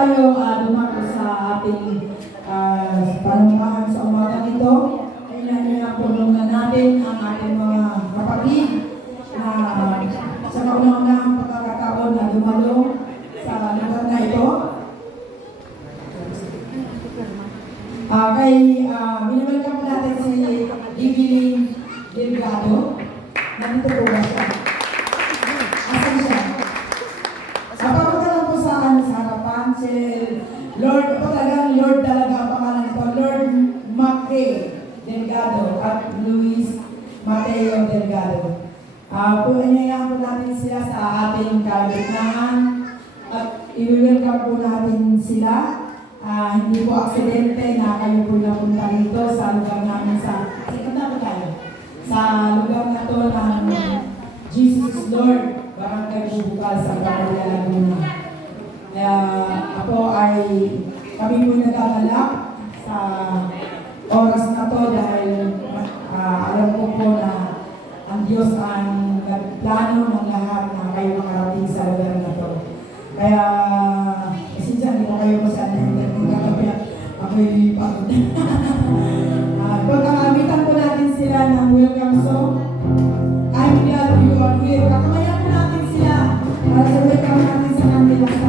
tayo dumako sa ating panumpahan sa umaga ito, kailangan punungan natin ang ating mga kapatid sa kaunang-unahang pagkakataon na dumalo sa lugar na ito. Binibalikan po natin si Evelyn Delgado. Nandito po ba siya? Asan siya? Papunta lang po sa harapan si Lord, talagang Lord talaga ang pangalan nito, Lord Macre Delgado at Luis Mateo Delgado. Inayaan po natin sila sa ating kalagitnaan at i-welcome po natin sila. Hindi po aksidente na kayo po napunta dito sa lugar namin sa lugar na to ng Jesus Lord, Barangay Bubukal sa Barangay Laguna. Kami po nagagalak sa oras na to dahil alam ko po na ang Diyos ang nagplano ng lahat na kayo makarating sa lugar na to. Kaya, sinsa, hindi ko kayo masanay ako'y pagod. Pagkakamitan po natin sila ng welcome song, I'm glad you are here. Kakamayan po natin sila para sa welcome natin sa kanila sa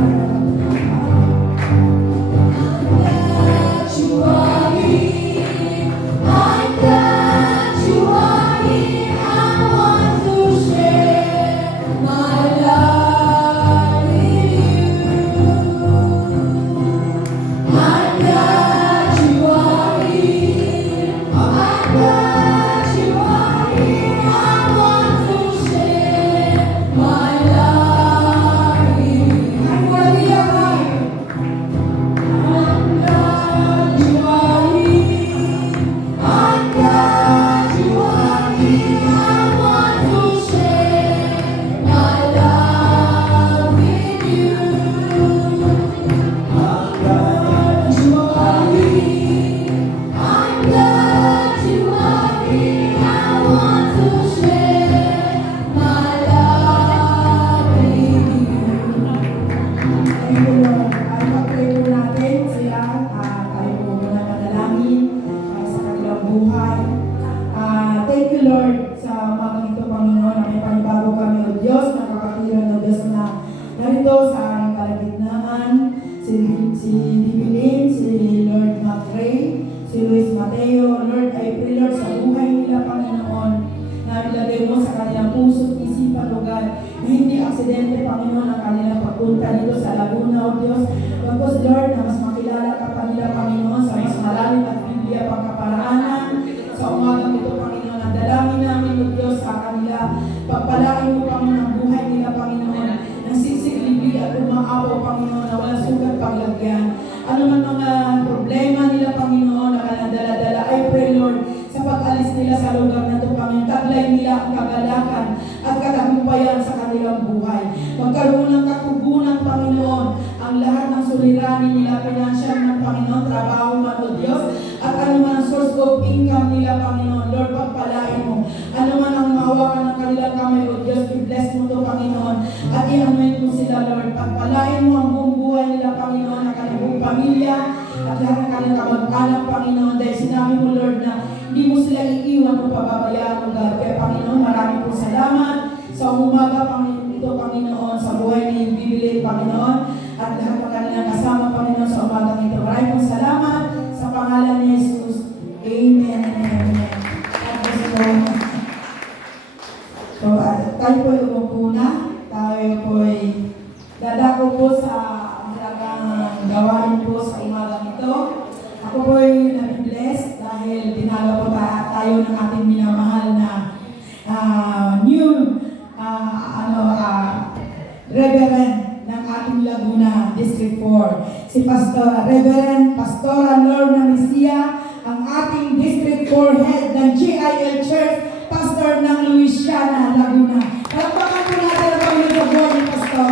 Reverend ng ating Laguna District 4, si Reverend Pastora Lorna Misia, ang ating District 4 Head ng GIL Church, Pastor ng Louisiana, Laguna. Palakpakan po natin ang pamilya ni Pastor.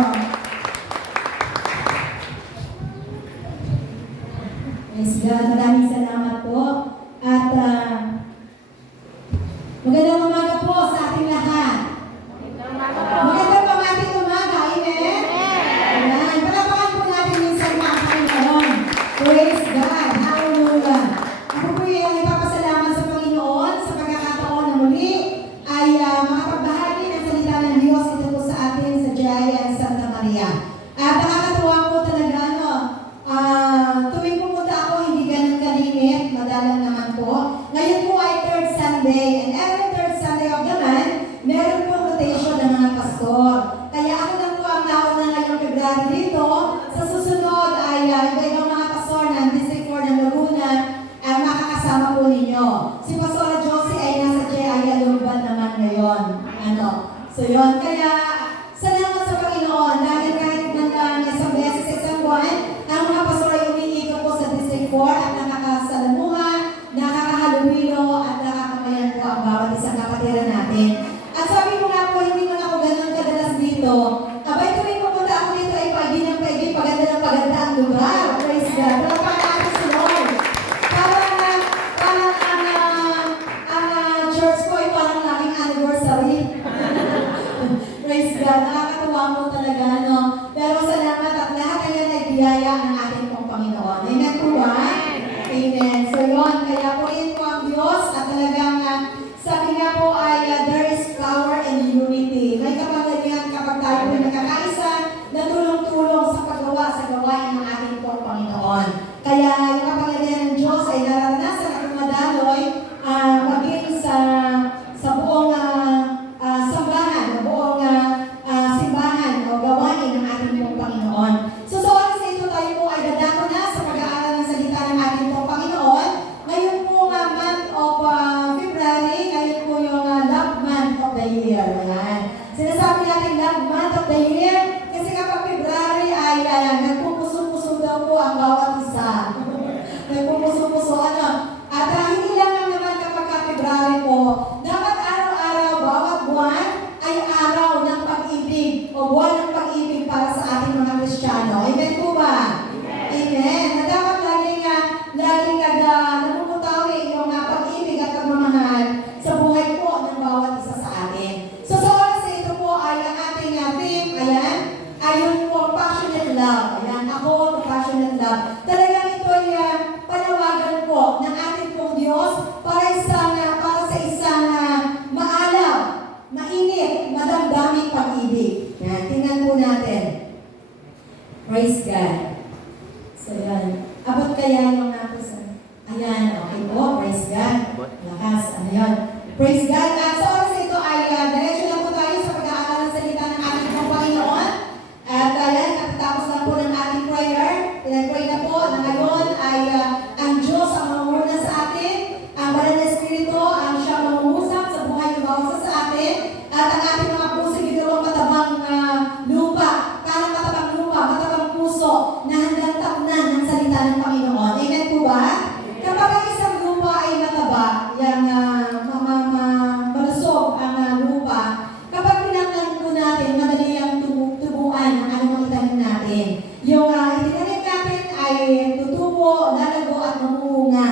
Yes, God, maraming salamat po. At magandang umaga po sa ating lahat. Magandang pamating umaga, amen? Amen. Palakpakan po natin yung salma. Praise God. Hallelujah. Ako po ay nagpapasalamat sa Panginoon sa pagkakataon na muli ay makapagbahagi ng salita ng Diyos dito po sa atin sa Giant Santa Maria. At nakakatuwa po talaga, no? Tuwing pumunta ako, hindi ganun kalimit, madalang naman po. Ngayon po ay third Sunday, and every third Sunday of the month, meron po rotation ng mga pastor. Kaya ako lang po ang nauna ngayong February dito. Sa susunod ay iba-ibang mga pastor ng District 4 ng Laguna ang makakasama po ninyo. Si Pastora Josie ay nasa J.I. Alumban naman ngayon. So yun, kaya salamat sa Panginoon dahil kahit man lang isang beses sa isang buwan, ang mga pastor ay umiikot po sa District 4 at nakakasalamuha, nakakahalubilo at nakakamayan po ang bawat isang kapatiran natin. At sabi ko nga po, hindi man ako ganun kadalas dito. Abay tuwing pupunta ako dito ay paigin ng paigin, paganda ng paganda ang lugar. Praise God. Palakpakan natin si Lord. Parang ang church ko ay parang laging anniversary. Praise God. Nakakatuwa mo talaga, no? Pero salamat at lahat ay yan ay biyaya ng ating pong Panginoon. Amen po ba? Amen. So yun, kaya po rin po ang Diyos at talagang sabi nga po ay there is power in unity. May kapangyarihan kapag tayo ay nagkakaisa na tulong-tulong sa paggawa sa gawain ng ating pong Panginoon. Kaya yung kapangyarihan ng Diyos ay naranasan at madaloy maging sa buong sambahan, buong simbahan o gawain ng ating pong Panginoon. So sa oras na ito tayo po ay dadako na sa pag-aaral ng salita ng ating pong Panginoon. Ngayon po month of February, ngayon po yung love month of the year. Ayan. Sinasabi natin love month of the year kasi kapag February ay nagpupuso-puso daw po ang bawat isa. Nagpupuso-puso At hindi lang naman kapag February po, dapat araw-araw, bawat buwan ay araw ng pag-ibig o buwan ng pag-ibig para sa ating mga Kristiyano. Amen po ba? Amen. Na dapat laging namumutawi yung pag-ibig at pagmamahal sa buhay po ng bawat isa sa atin. So sa oras na ito po ay ang ating theme, ayan, ay yung po passionate love. Ayan, ako, passionate love. Talagang ito ay panawagan po ng ating pong Diyos para sa isang maalaw, mainit, madamdaming pag-ibig. Yan, tingnan po natin. Praise God. So yan. Abot kaya yung natin. Ayan, okay po. Praise God. Lakas. Ano yun? Praise God. At sa oras ito ay diretso lang po tayo sa pag-aaral ng salita ng ating pong Panginoon. At ayan, katatapos lang po ng ating prayer. Pinag-pray na po na ngayon ay ang Diyos ang mamuna sa atin. Ang Banal na Espiritu ang siyang mamungusap sa buhay ng bawat isa sa atin. At ang ating mga puso ginawang matabang lupa. Parang matabang lupa, matabang puso na handang tapnan ng salita ng Panginoon. Amen po ba? Kapag ang isang lupa ay mataba, yung malusog ang lupa, kapag pinangnan po natin, madali ang tubuan ng anumang itanim natin. Yung itinanim natin ay tutubo, lalago at mamumunga.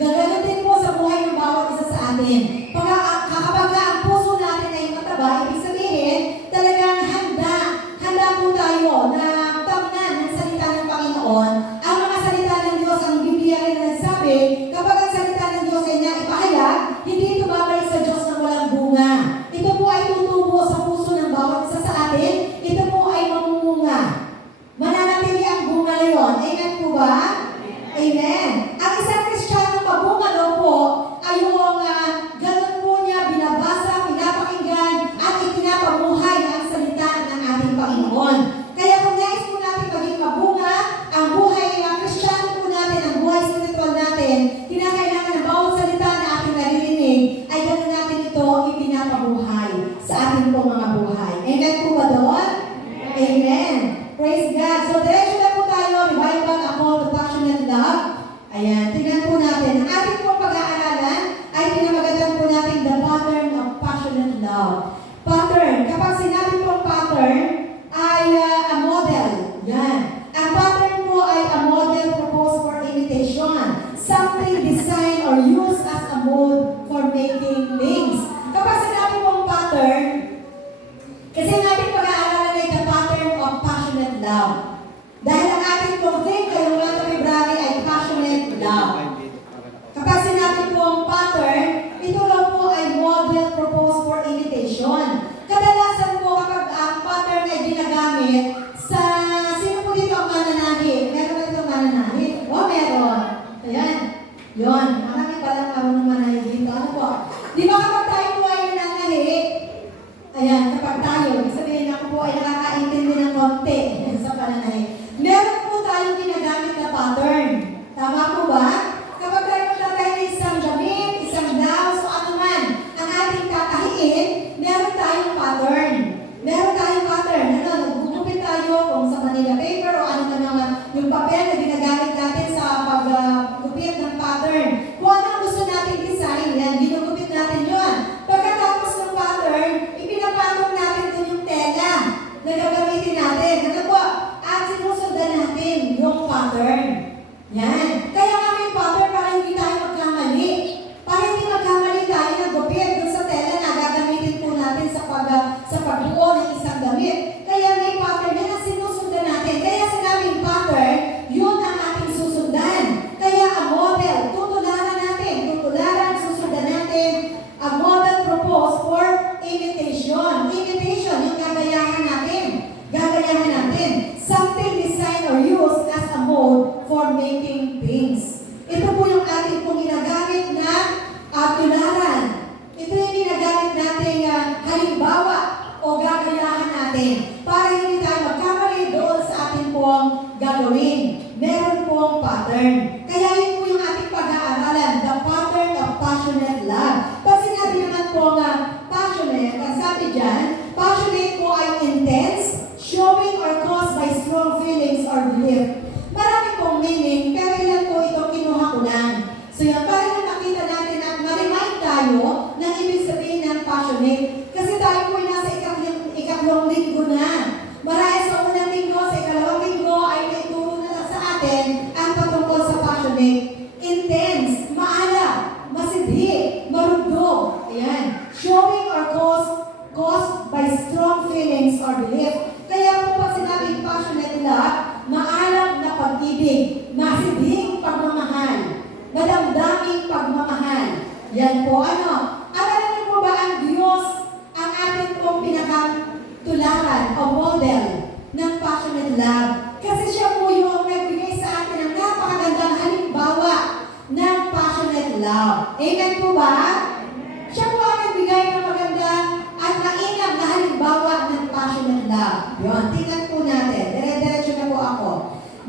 Gagano din po sa buhay ng bawat isa sa atin. Kapag ang puso natin ay mataba, ibig sabihin, talagang handa po tayo na tamnan ng salita ng Panginoon. Ang mga salita ng Diyos, ang Biblia rin na nagsabi, kapag ang salita ng Diyos ay naipahayag, hindi ito babalik sa Diyos na walang bunga. Ito po ay tutubo sa puso ng bawat isa sa atin. Ito po ay mamumunga. Mananatili ang bunga na yun. Amen po ba? Amen. Ang isang Kristiyano pabunga daw po ay yung ganun po niya binabasa, pinapakinggan at itinapamuhay ang salita ng ating Panginoon. Kaya kung nais po natin maging mabunga, ang buhay Kristiyano po natin, ang buhay spiritual natin, kinakailangan ng bawat salita na ating naririnig ay ganun natin ito ipinapamuhay sa ating pong mga buhay. Amen po ba doon? Amen. Praise God. So, diretso na po tayo. Revival, ako, the passion Yun, marami palang marunong manahe dito. Ano po? Di ba kapag tayo po ay nanangahi, ayan, kapag tayo, ibig sabihin ako po ay nakakaintindi ng konti sa pananahe. Meron po tayong ginagamit na pattern. Tama po ba? Kapag tayo magtatahi ng isang damit, isang blouse, o ano man, ang ating tatahiin, meron tayong pattern. Meron tayong pattern. Ano, nagugupit tayo kung sa Manila paper o ano naman yung papel na ginagamit natin sa paggupit ng pattern. Kung ano ang gusto nating design, yan, ginugupit natin yun. Pagkatapos ng pattern, ipinapatong natin dun yung tela na gagamitin natin. Ano po? At sinusundan natin yung pattern. Yan. Kaya nga may pattern para hindi tayo magkamali. Para hindi magkamali tayo ng gupit dun sa tela na gagamitin po natin sa pagbuo ng isang damit. Kaya may pattern yan ang sinusundan natin. Kaya sinabing pattern, yun ang ating susundan. Kaya ang model, tutularan natin. Tutularan, susundan natin. Ang model proposed for imitation. Imitation, yung gagayahan natin. Gagayahan natin. Something designed or used as a mode for making things. Ito po yung ating pong ginagamit na tularan. Ito yung ginagamit natin halimbawa o gagayahan natin para hindi tayo magkamali doon sa ating pong gagawin. Meron pong pattern. Kaya yun po yung ating pag-aaralan, the pattern of passionate love. Pag sinabi naman po nga passionate, ang sabi dyan, passionate po ay intense, showing or caused by strong feelings or belief. Marami pong meaning, pero ilan po itong kinuha ko lang. So yan, para na makita natin at ma-remind tayo ng ibig sabihin ng passionate. Kasi tayo po ay nasa ikatlong linggo na. Marahil sa unang linggo, sa ikalawang linggo, ay may turo na lang sa atin ang patungkol sa passionate. Intense, maalam, masidhi, marugdog. Ayan. Showing or caused by strong feelings or belief. Kaya po pag sinabing passionate love, maalam na pag-ibig, masidhing pagmamahal, madamdaming pagmamahal. Yan po ano. At alam niyo po ba ang Diyos ang ating pong pinakatularan o model ng passionate love? Kasi siya po yung nagbigay sa atin ng napakagandang halimbawa ng passionate love. Amen po ba? Siya po ang nagbigay ng maganda at mainam na halimbawa ng passionate love. Yun, tingnan po natin. Dire-diretso na po ako.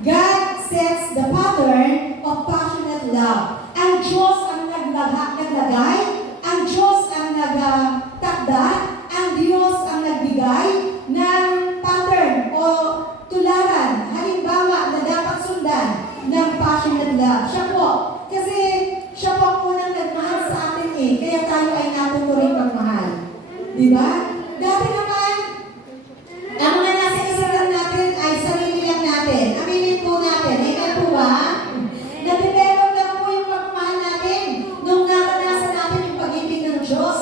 God sets the pattern of passionate love. Ang Diyos ang naglagay, ang Diyos ang nagtakda, ang Diyos ang nagbigay ng pattern o tularan, halimbawa na dapat sundan ng passionate love. Siya po. Kasi siya po ang unang nagmahal sa atin kaya tayo ay natuturing magmahal. Di ba? Dati naman, ang mga nasa isipan natin ay sarili lang natin. Aminin po natin. Amen po ba? Na-develop lang po yung pagmamahal natin nung naranasan natin yung pag-ibig ng Diyos.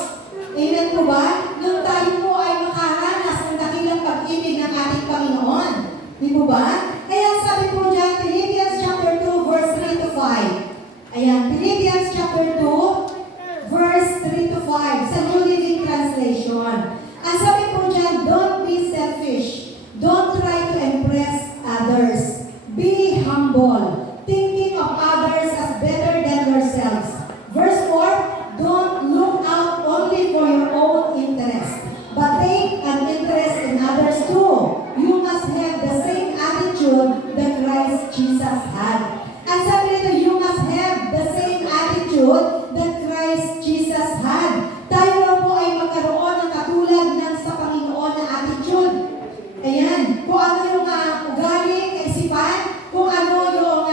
Amen po ba? Nung tayo po ay makaranas ng dakilang pag-ibig ng ating Panginoon. Di po ba? Kaya sabi po dyan, Philippians chapter 2, verse 3 to 5. Ayan, Philippians chapter 2, verse 3 to 5, sa New Living Translation. Ang sabi po dyan, don't be selfish. Don't try to impress others. Be humble, thinking of others as better than yourselves. Verse 4, don't look out only for your own interest, but take an interest in others too. You must have the same attitude that Christ Jesus had. Ang sabi nito, you must have the same attitude that Christ Jesus had. Tayo na po ay magkaroon ng katulad ng sa Panginoon na attitude. Ayan, kung ano yung ugali, kaisipan, kung ano yung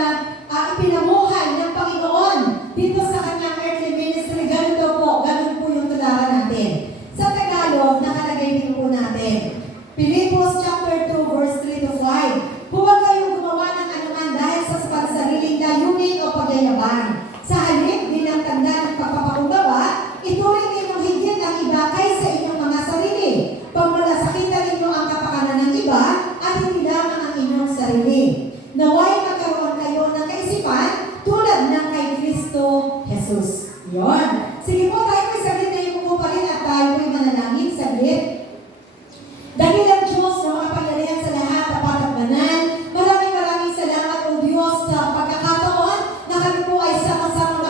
ipinamuhay ng Panginoon dito sa kanyang earthly ministry, ganun daw po, ganun po yung tularan natin. Sa Tagalog, nakalagay din po natin. Philippians chapter 2, verse 3 to 5. Huwag kayong gumawa ng anuman dahil sa pagsariling layunin o pagyayabang. Sa halip, bilang tanda ng pagpapakumbaba, ituring ninyong higit ang iba kaysa inyong mga sarili. Pagmalasakitan ninyo ang kapakanan ng iba at hindi lamang ang inyong sarili. Naway magkaroon kayo ng kaisipan tulad ng kay Kristo Jesus. Yon. Sige po, tayo may saglit na yung pupuparin at tayo may manalangin saglit. Dakilang Diyos na makapangyarihan sa lahat, tapat at banal, maraming salamat o Diyos sa pagkakataon na kami po ay sama-sama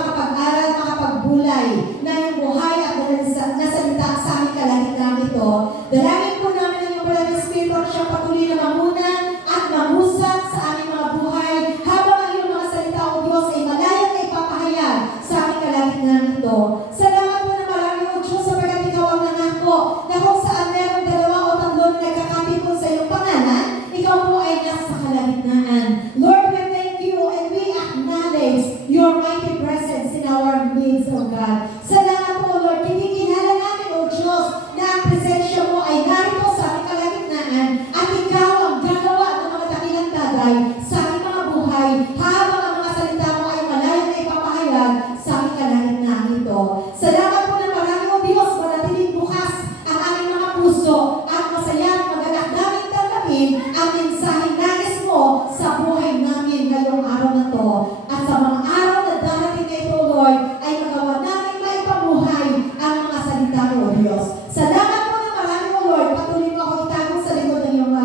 buhay habang ang mga salita mo ay malayo na ipapahayag sa aming kalagitnaan ito. Salamat po ng marami o Diyos, manatiling bukas ang aming mga puso at masaya at maganak namin tanggapin ang mensaheng nais mo sa buhay namin ngayong araw na to. At sa mga araw na darating na ito, Lord, ay magawa namin maipabuhay ang mga salita mo, O Diyos. Salamat po ng marami, O Lord. Patuloy mo ako itago sa likod ng iyong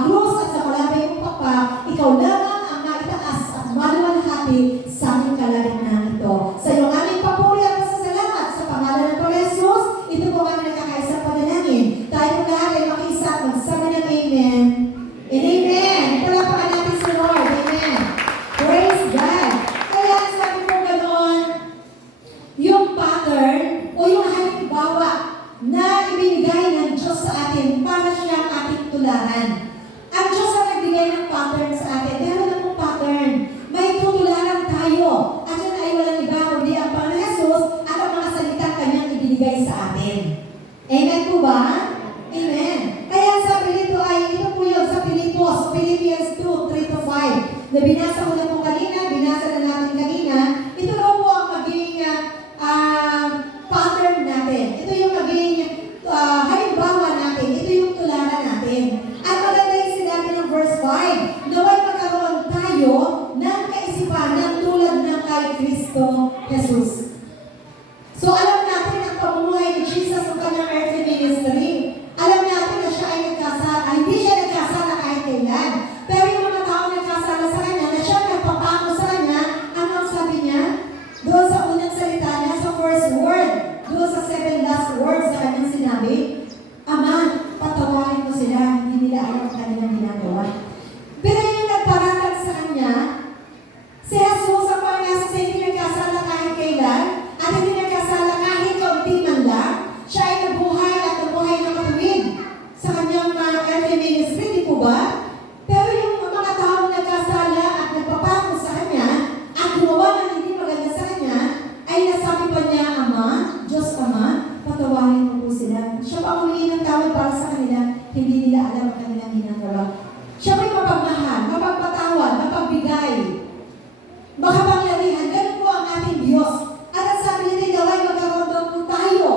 krus at sa malabay mong papa. Ikaw lamang ang maitaas at maluwalhati sa aming kalagitnaan ito. Sa iyong aming papuri at pasasalamat sa pangalan ng Panginoon Jesus, ito po kami nagkakaisang panalangin. Tayo lahat ay makiisa at magsabi ng Amen. And Amen. Palapakan natin sa Lord. Amen. Praise God. Kaya sabi po ganoon, yung pattern o yung halimbawa na ibinigay ng Diyos sa atin para siyang ating tularan. Ang Diyos ang nagbigay ng pattern sa atin. Meron akong pattern. May tutularan tayo. At yun ay walang iba kundi ang Panginoon Jesus at ang mga salitang kanyang ibinigay sa atin. Amen po ba? Amen. Kaya sabi nito ay, ito po yun sa Pilipos, Philippians 2:3-5. Na binasa ko na po kanina, binasa na natin kanina. Ito raw po ang magiging pattern natin. Ito yung magiging halimbawa natin. Ito yung tularan natin. At maganda yung sinabi ng verse 5, naway magkaroon tayo ng kaisipan ng tulad ng kay Kristo Jesus. So alam natin ang pamumuhay ni Jesus sa kanyang earthly ministry. Alam natin na siya ay nagkasala. Hindi siya nagkasala kahit kailan. Pero yung mga tao nagkasala sa kanya, na siya nagpapako sa kanya, ano ang sabi niya? Doon sa unang salita niya, sa first word, doon sa 7 last words sa kanyang sinabi, Ama, patawarin mo sila, hindi nila alam ang kanilang ginagawa. Pero yung nagparatag sa kanya, si Jesus ang Panginoon sa hindi nagkasala kahit kailan, at hindi nagkasala kahit kaunti man lang, siya ay nabuhay at nabuhay na katuwid sa kanyang earthly ministry, di po ba? Pero yung mga taong nagkasala at nagpapako sa kanya, at gumawa ng hindi maganda sa kanya, ay nasabi pa niya, Ama, Diyos Ama, patawarin mo po sila. Siya pa humingi ng tawad para sa kanila, hindi nila alam ang kanilang ginagawa. Siya may mapagmahal, mapagpatawad, mapagbigay, makapangyarihan. Ganun po ang ating Diyos. At ang sabi nila, naway magkaroon daw po tayo.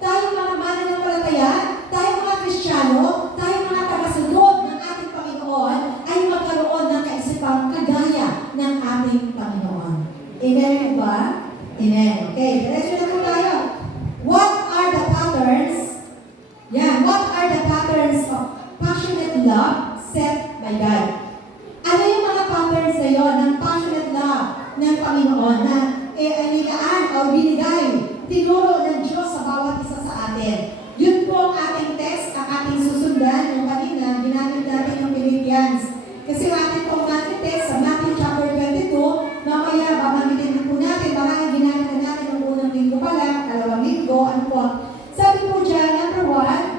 Tayo mga mananampalataya, tayo mga Kristiyano, tayo mga tagasunod ng ating Panginoon, ay magkaroon ng kaisipang kagaya ng ating Panginoon. Amen po ba? Amen. Okay, diretso na po tayo. What are the patterns? What are the patterns of passionate love set by God? Ano yung mga patterns na yun ng passionate love ng Panginoon na anilaan o binigay, tinuro ng Diyos sa bawat isa sa atin? Yun po ang ating text, ang ating susundan. Yung kanina, ginamit natin yung Philippians. Kasi ang ating pong natin text sa Matthew chapter 22, mamaya, babamitin din po natin, baka ginamit na natin ng unang linggo pa lang, dalawang linggo, ano po. Sabi po dyan, number 1,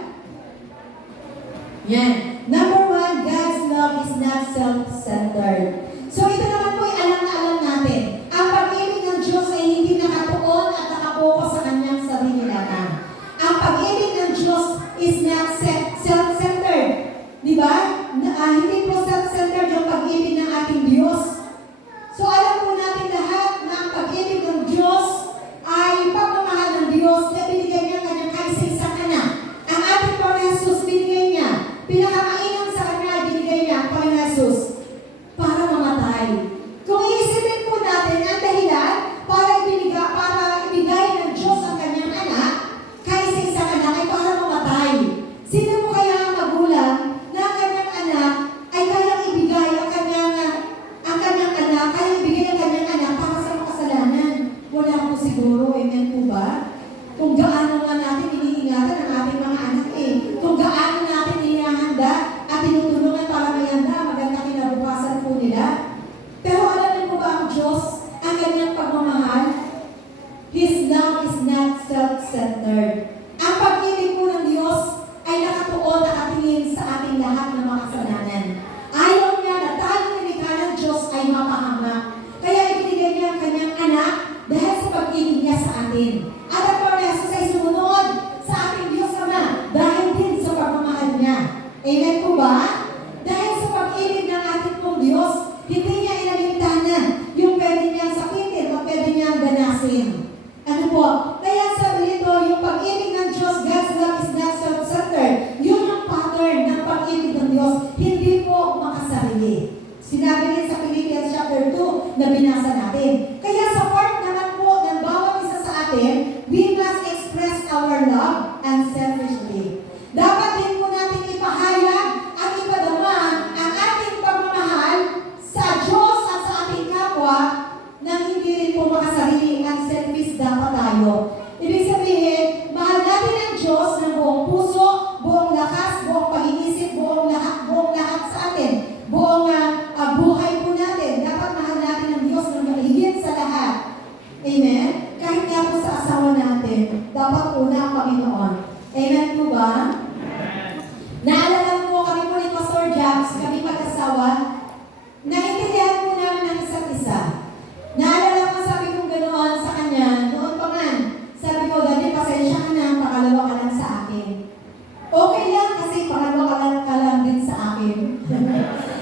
number 1, God's love is not self-centered. So ito naman po ay alam na alam natin. Ang pag-ibig ng Diyos ay hindi nakatuon at nakapokus sa kanyang sarili lamang. Ang pag-ibig ng Diyos is not self-centered. Di ba? Hindi po self-centered yung pag-ibig ng ating Diyos. So alam po natin lahat na ang pag-ibig ng Diyos ay pagmamahal ng Diyos na binigay niya kanyang kaisa-isang anak. Ang ating Panginoon Jesus binigay niya. Pinakamainam sa kanya binigay niya ang Panginoon Jesus para mamatay. Kung iisipin po natin ang dahilan para ibigay ng Diyos ang kanyang anak, kaisa-isang anak ay para mamatay. Sino po kaya ang magulang na ang kanyang anak ay kayang ibigay ang kanyang anak, kayang ibigay ang kanyang anak para sa makasalanan? Wala po siguro, amen po ba? Kung gaano nga natin iniingatan ang ating mga anak kung gaano natin inihahanda at tinutulungan para mayanda, maganda kinabukasan po nila. Pero alam niyo po ba ang Diyos, ang kanyang pagmamahal? His love is not self-centered. Ang pag-ibig po ng Diyos ay nakatuon, nakatingin sa ating lahat ng mga kasalanan. Ayaw niya na tayo nilikha ng Diyos ay mapahamak. Kaya ibinigay niya ang kanyang anak dahil sa pag-ibig niya sa atin. At ang Panginoon Jesus ay sumunod sa ating Diyos Ama dahil din sa pagmamahal niya. Amen po ba? Dahil sa pag-ibig ng ating pong Diyos, hindi niya inalinta na binasa natin. Kaya sa part naman po ng bawat isa sa atin, we must express our love unselfishly. Dapat din po natin ipahayag at ipadama ang ating pagmamahal sa Diyos at sa ating kapwa nang hindi rin po makasarili. Unselfish dapat tayo. Ibig sabihin, mahal natin ang Diyos ng buong puso, buong lakas, buong pag-iisip, buong lahat sa atin. Buong buhay po natin. Dapat mahal natin ang Diyos ng higit sa lahat. Amen? Kahit nga po sa asawa natin, dapat una ang Panginoon. Amen po ba? Naalala po kami po ni Pastor Jobs, kami mag-asawa, naintindihan po namin ang isa't isa. Naalala ko, sabi kong ganoon sa kanya, noon pa man, sabi ko, Daddy, pasensya ka na, pangalawa ka lang sa akin. Okay lang, kasi pangalawa ka lang din sa akin.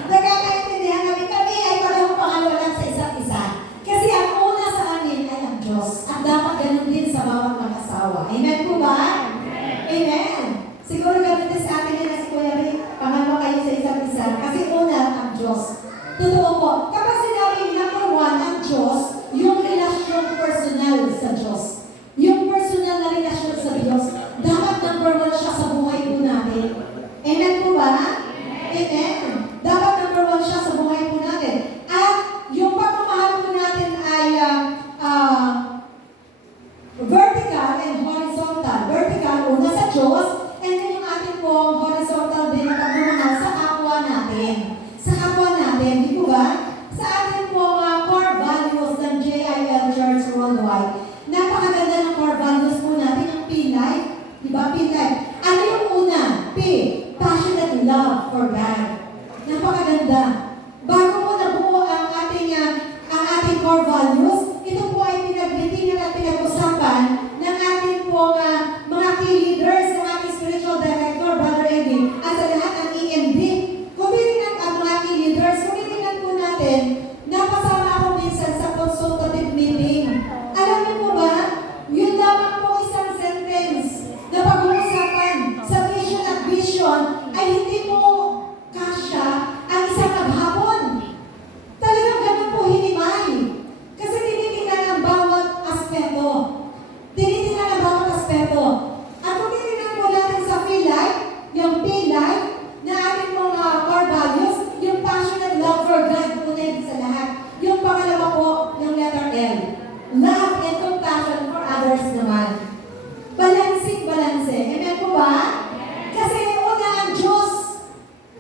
Nagkakaintindihan kami ay parang pangalawa lang sa isa't isa. Kasi ang una sa amin ay ang Diyos. At dapat ganun din sa bawat mag-asawa. Amen po ba? Amen. Siguro ganun din sa atin din na si Kuya Rick, pangalawa kayo sa isa't isa. Kasi una ang Diyos. Totoo po. Kapag sinabi number one, ang Diyos, yung relasyon personal sa Diyos. Yung personal na relasyon sa Diyos, dapat number one siya sa buhay po natin. Amen po ba? Amen. Dapat number one siya sa buhay po natin. At yung pagmamahal po natin ay vertical and horizontal. Vertical, una sa Diyos, and then yung ating pong horizontal din na pagmamahal sa kapwa natin. Sa kapwa natin, di po ba? Sa ating pong core values ng JIL Church Worldwide. Napakaganda ng core values po natin, yung P-Life. Di ba? P-Life. Ano yung una? P, passionate love for God. Napakaganda. Bago po nabuo ang ating core values, ito po ay pinag-meetingan at pinag-usapan ng ating po mga key leaders, ng ating spiritual director, Brother Eddie, at sa lahat ng EMD. Kung titignan ang mga key leaders, kung titignan po natin, napasama ako minsan sa consultative meeting. Alam niyo po ba, yun lamang po isang sentence na pag-uusapan sa mission at vision ay hindi po kasya ang isang maghapon. Talagang ganun po hinimay. Kasi tinitingnan ang bawat aspeto. Tinitingnan ang bawat aspeto. At kung tinitingnan po natin sa P-Life, yung P-Life, na ating mga core values, yung passionate love for God, unay sa lahat. Yung pangalawa po, yung letter L. Love and compassion for others naman. Balanse. Amen po ba? Kasi una ang Diyos.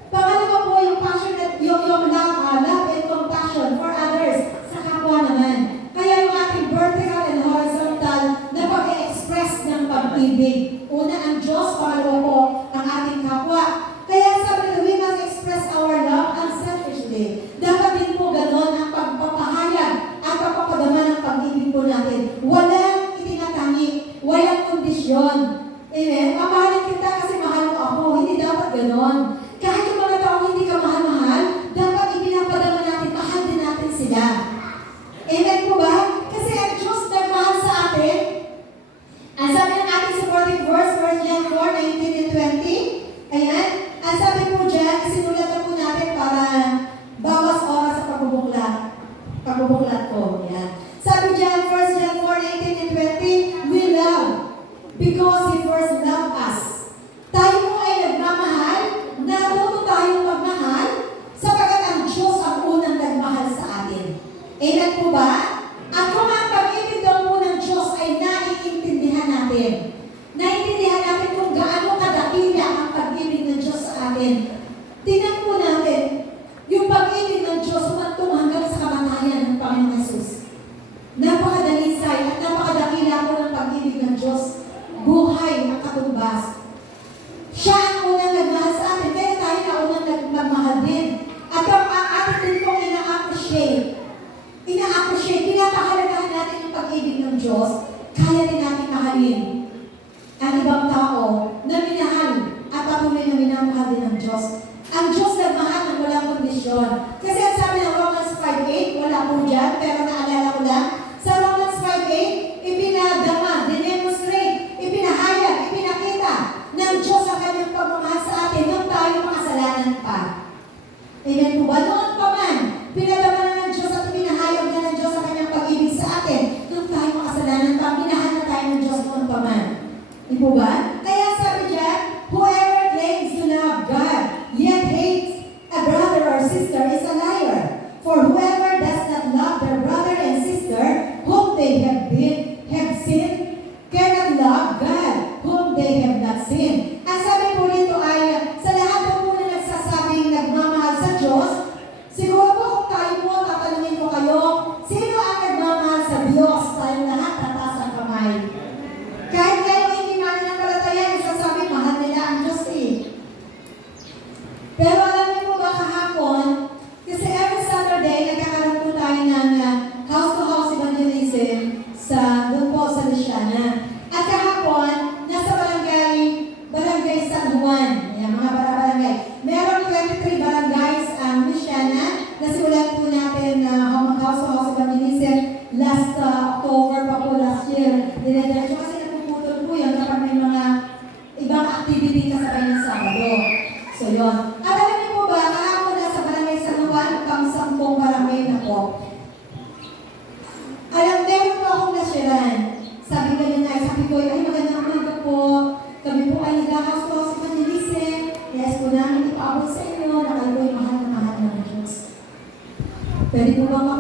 Pangalawa po yung passionate, yung love and compassion for others sa kapwa naman. Kaya yung ating vertical and horizontal na pag-express ng pag-ibig. Una ang Diyos, pangalawa po ang ating kapwa. Kaya sabi na we must express our love unselfishly. Dapat din po ganon ang pagpapahayag at pagpapadama ng pag-ibig po natin. Walang itinatangi, walang kondisyon. Amen? Mamahalin kita kasi mahal mo ako. Hindi dapat ganon. Kahit yung mga tao hindi ka mahal-mahal, dapat ipinapadama natin, mahal din natin sila. Amen po ba? Kasi ang Diyos nagmahal sa atin. Ang sabi ng ating supporting verse, 1 John 4:19 and 20. Ayan. Ang sabi po dyan, isinulat na po natin para bawas oras sa pagbubuklat ko. Ayan. Sabi dyan, 1 John 4:19 and 20, we love because He first loved us. Tayo po ay nagmamahal, natuto tayong magmahal, sapagkat ang Diyos ang unang nagmahal sa atin. Amen po ba? At kung ang pag-ibig daw po ng Diyos ay naiintindihan natin, naiintindihan natin kung gaano kadakila ang pag-ibig ng Diyos sa atin. Tingnan po natin, yung pag-ibig ng Diyos humantong hanggang sa kamatayan ng Panginoong Hesus. Napakadalisay at napakadakila po ng pag-ibig ng Diyos. Buhay ang katumbas. Siya ang unang nagmahal sa atin, kaya tayo na unang magmahal din. At ang atin din pong ina-appreciate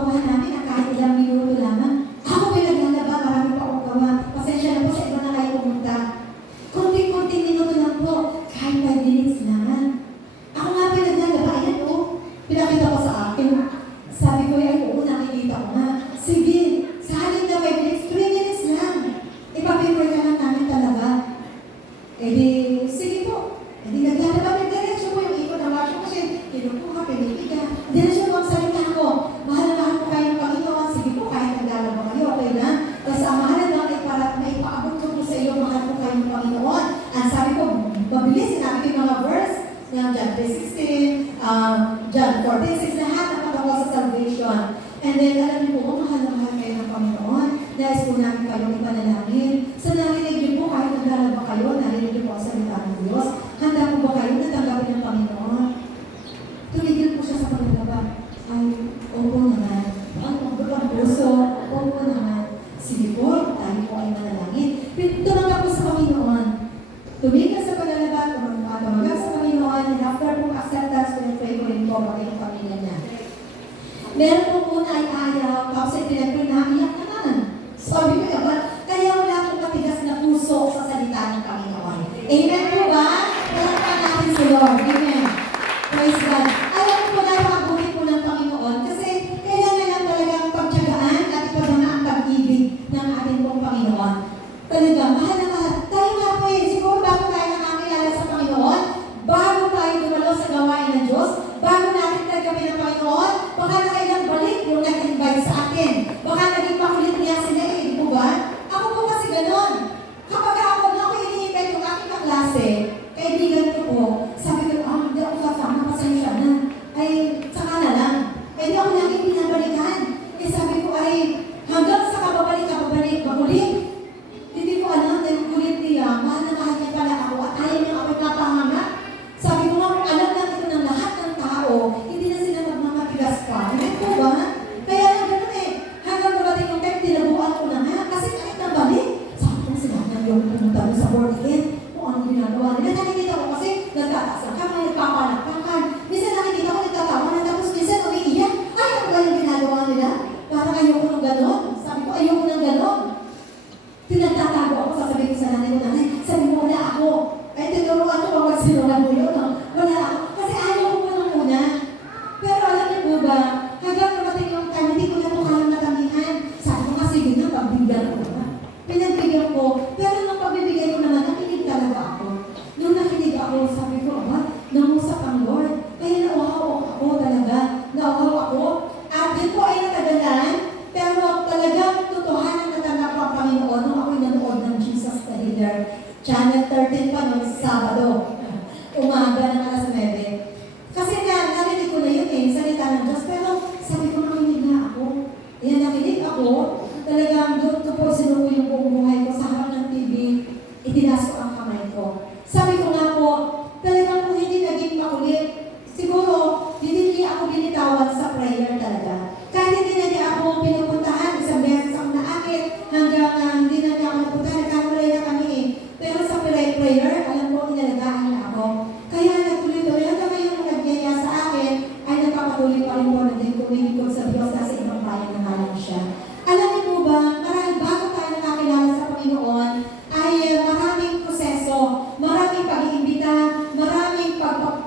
gawa namin na kahit ilang minuto lamang. Ako may naglalaba, marami pa akong gawa. Pasensya na po sa iba na kayo pumunta. Kunting-kunting minuto lang po, kahit 5 minutes naman. Ako nga po yung naglalaba, ayan po. Pinakita ko sa akin. Sabi ko, ay oo, nakikita ko nga. Sige, sa halip na 5 minutes, 3 minutes lang. Ipapaper ka lang namin talaga. Eh di, sige po. Eh di, naglalaba, diretso po yung ikot ng wasyo kasi kinukuha, pinipiga. Diretso po ang salita ko. Mahal na mahal po kayo ng Panginoon. Sige po, kahit naglalaba kayo, okay na. Kasi ang mahal na ay para maipaabot ko po sa iyo, mahal po kayo ng Panginoon. Ang sabi ko, mabilis, sinabi ko yung mga verse ng John 3:16, John 14:6, lahat ng patungkol sa salvation. And then, alam niyo po, mahal na mahal kayo ng Panginoon. Nais po namin kayong ipanalangin. Sa narinig niyo po, kahit naglalaba kayo, narinig niyo po ang salita ng Diyos. Handa po ba kayo na tanggapin ng Panginoon? Tumigil po siya sa paglalaba. Ay, opo naman. Ang puso, opo naman. Sige po, tayo po ay manalangin. Tumanggap po sa Panginoon. Tumigil sa paglalaba, tumanggap sa Panginoon, and after po acceptance, pinag-pray ko rin po pati yung pamilya niya. Meron po muna ay ayaw, tapos ay pinag-pray na iyak naman. Sabi ko naman, kaya wala akong matigas na puso sa salita ng Panginoon. Amen po ba? Palakpan natin si Lord. Amen. Praise God. Alam po na napakabuti po ng Panginoon kasi kailangan lang talagang pagtyagaan at ipadama ang pag-ibig ng ating pong Panginoon. Talaga, mahal na mahal. Tayo nga po eh, siguro bago tayo nakakilala sa Panginoon, bago tayo dumalo sa gawain ng Diyos, bago natin tanggapin ng Panginoon, baka nakailang balik yung nag-invite sa atin. Baka naging makulit niya sila eh, di po ba? Ako po kasi ganon. Kapag ako ini-invite yung aking kaklase, kaibigan ko po, sabi ko, hindi ako kasama, pasensya na. Ay, saka na lang. Hindi ako laging pinabalikan. Eh sabi ko ay, hanggang sa kababalik, makulit. Hindi ko alam, dahil kulit niya, mahal na mahal niya pala ako, at ayaw niya ako napahanga. Sabi ko nga, kung alam lang ito ng lahat ng tao, hindi na sila magmamatigas pa. Hindi po ba? Kaya lang gano'n eh, hanggang dumating yung time, tinabuan ko na nga, kasi kahit na balik, sabi ko sila na yung pumunta mo sa board again, kung ano ginagawa nila. Nakikita ko kasi, nagtataas ang kamay, nagpapalakpakan. Minsan nakikita ko, nagtatawa na, tapos minsan umiiyak. Ay, ano ba yung ginagawa nila? Parang ayoko ng gano'n. Sabi ko, ayoko ng gano'n. Tinatatago ako, sasabihin ko sa nanay ko, nanay, sabi mo, wala ako. Ay, tinuruan ko kung magsinungan mo yun. Wala ako. Kasi ayaw ko po nung una. Pero alam niyo po ba, hanggang dumating yung time, hindi ko na po kayang natamihan. Sabi ko kasi yun na, pagbigyan ko na. Pinagbigyan ko. Pero nung pagbibigay ko naman, nakinig talaga ako. Nung nakinig ako, sabi ko, nangusap ang Lord. Kaya nauhaw ako talaga. Nauhaw ako. At yun po ay natagalan. Pero talagang totohanan natanggap ko ang Panginoon nung ako'y nanood ng Jesus the Healer. Channel 13 pa noong Sabado. Umaga ng alas 9. Kasi nga, narinig ko na yun eh, salita ng Diyos. Pero sabi ko, nakinig na ako. Yan, nakinig ako. Talagang doon ko po sinuko yung buong buhay ko sa harap ng TV. Itinaas ko ang kamay ko. Sabi ko nga po, talagang kung hindi naging makulit, siguro, hindi niya ako binitawan sa prayer talaga. Kahit hindi na niya ako pinupuntahan, isang beses ako naakit, hanggang hindi na niya ako napuntahan, nagkakulay na kami eh. Pero sa prayer, alam ko, inalagaan niya ako. Kaya nagtuloy-tuloy, hanggang ngayon nagyaya sa akin, ay nagpapatuloy pa rin po na din kumilingkod sa Diyos sa ibang bayan na halang siya. Alam niyo po ba, marahil bago tayo nakakilala sa Panginoon, ay maraming proseso, maraming pag-iimbita, maraming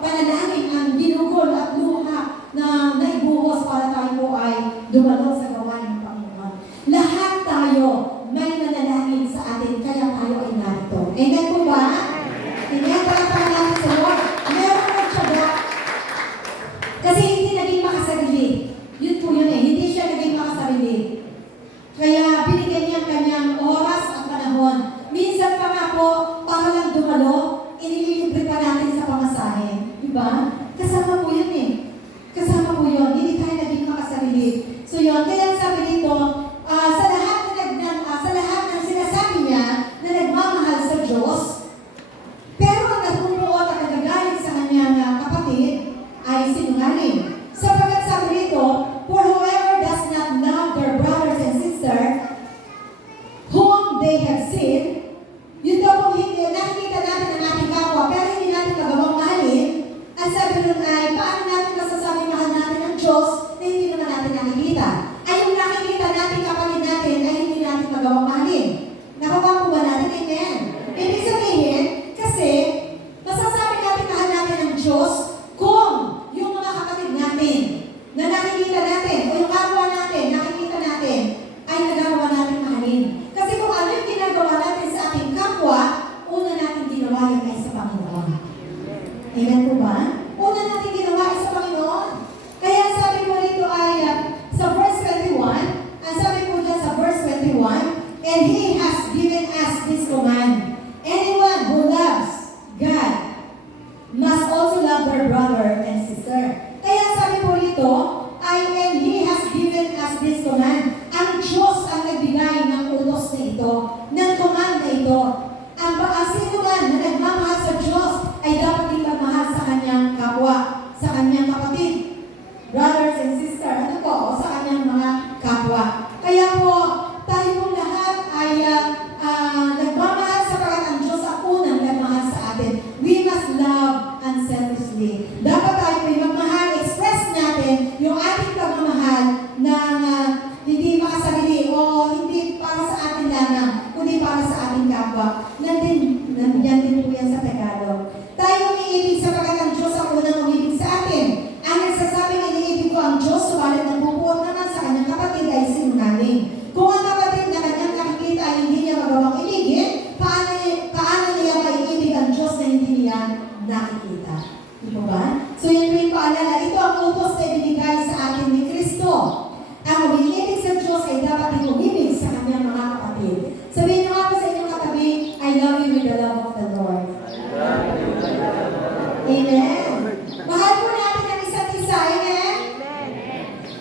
panalangin ang ginugol at luha na naibuhos para tayo po ay dumalo sa gawain ng Panginoon. Lahat tayo may nanalangin sa atin, kaya tayo ay narito. Amen po ba? Amen, palakpakan natin sa Lord. Meron ng tiyaga. Kasi hindi naging makasarili. Yun po yun eh, hindi siya naging makasarili. Kaya binigyan niya ang kanyang oras at panahon. Minsan pa nga po, para lang dumalo, inililibre pa natin sa pamasahe. Diba? Kasama po yun eh. Kasama po yun. Hindi tayo naging makasarili. So yun, kaya sabi dito, sa lahat ng sinasabi niya na nagmamahal sa Diyos, pero ang nagpupuot at nagagalit sa kanyang kapatid ay sinungaling. Sapagkat sabi dito, for whoever does not love their brothers and sisters, whom they have seen, yun daw po hindi, nakikita natin ang ating kapwa, pero hindi natin magawang mahalin. Ang sabi nun ay, paano natin masasabing mahal natin ang Diyos na hindi naman natin nakikita? ito ng command na ito. Ang sino man na nagmamahal sa Diyos ay dapat din magmahal sa kanyang kapwa, sa kanyang kapatid, brothers and sisters, ano po, o sa kanyang mga kapwa. Kaya po, tayo po lahat ay nagmamahal sapagkat ang Diyos ang unang nagmahal sa atin. We must love unselfishly. Dapat tayo po magmahal, express natin yung ating pagmamahal ng hindi makasarili o hindi para sa atin lamang, kundi para sa ating kapwa. Nandiyan din po yan sa Tagalog. Tayo umiibig sapagkat ang Diyos ang unang umibig sa atin. Ang nagsasabing iniibig ko ang Diyos, subalit nagbubuot naman sa kanyang kapatid ay sinungaling. Kung ang kapatid na kanyang nakikita ay hindi niya magawang ibigin, paano niya maiibig ang Diyos na hindi niya nakikita? Di ba ba? So yan po yung paalala. Ito ang utos na ibinigay sa atin ni Kristo. Ang umiibig sa Diyos ay dapat din umibig sa kanyang mga kapatid. Sabihin niyo nga po sa inyong katabi, I love you with the love of the Lord. Amen. Mahal po natin ang isa't isa. Amen.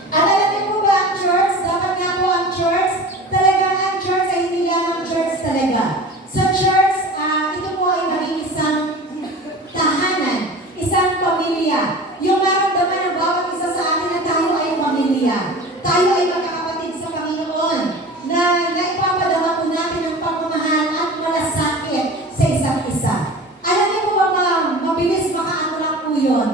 At alam niyo po ba ang church? Dapat nga po ang church. Talagang ang church ay hindi lamang church talaga. Sa church, ito po ay maging isang tahanan, isang pamilya. Yung maramdaman ng bawat isa sa atin na tayo ay pamilya. Tayo ay magkakapatid sa Panginoon na naipapadama po natin ang pagmamahal at malasakit sa isa't isa. Alam niyo po ba mabilis maka-attract po yun?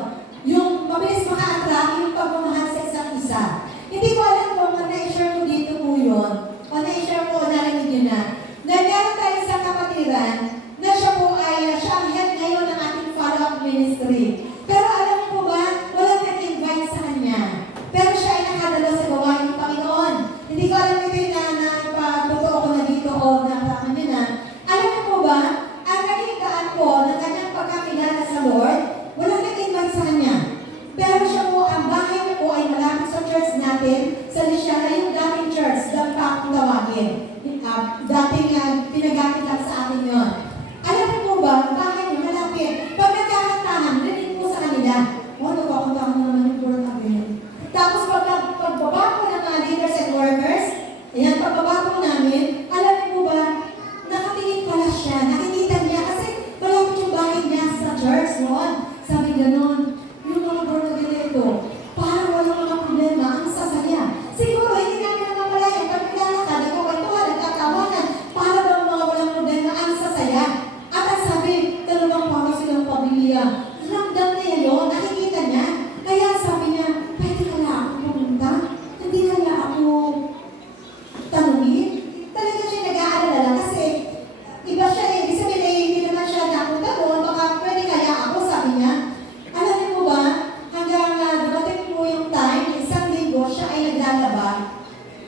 Yung mabilis maka-attract yung pagmamahal sa isa't isa. Hindi ko alam kung na-share ko dito po yun o na-share ko, narinig nyo na. Nagkaroon tayo sa kapatiran na siya po ay siya ang head ngayon ng ating follow-up ministry. Pero alam niyo po ba, walang nag-invite sa kanya. Pero siya ay nakadalo sa gawain ng Panginoon. Hindi ko alam ito na ipatotoo ko na dito o nakakaman niyo na. Alam niyo po ba, ang naging daan po ng kanyang pagkakilala sa Lord, walang nag-invite sa kanya. Pero siya po, ang bahay niya po ay malapit sa church natin, sa Lisiana, yung dating church, dampa kung tawagin. Dating pinagamit lang sa atin yun. Alam niyo po ba, ang bahay niya malapit. Pag nagkakantahan, rinig po sa kanila. Nagkakantahan na naman yung Lord again. Tapos pagbaba po ng mga leaders and workers, ayan, pagbaba po namin, alam niyo po ba, nakatingin pala siya, nakikita niya, kasi malapit yung bahay niya sa church noon. Sabi gano'n, yung mga born again ito, parang walang mga problema, ang sasaya. Siguro, hindi namin namamalayan, pag naglalakad, nagkakwentuhan, nagkatawanan, para bang mga walang problema, ang sasaya. At ang sabi, talagang para silang pamilya. Ramdam niya yun, nakikita niya. Kaya sabi niya, pwede kaya ako pumunta? Hindi kaya ako tanungin? Talaga siya nag-aalala lang kasi iba siya eh. Ibig sabihin eh, hindi naman siya napunta doon. Baka pwede kaya ako, sabi niya. Alam niyo po ba, hanggang dumating po yung time, isang linggo, siya ay naglalaba.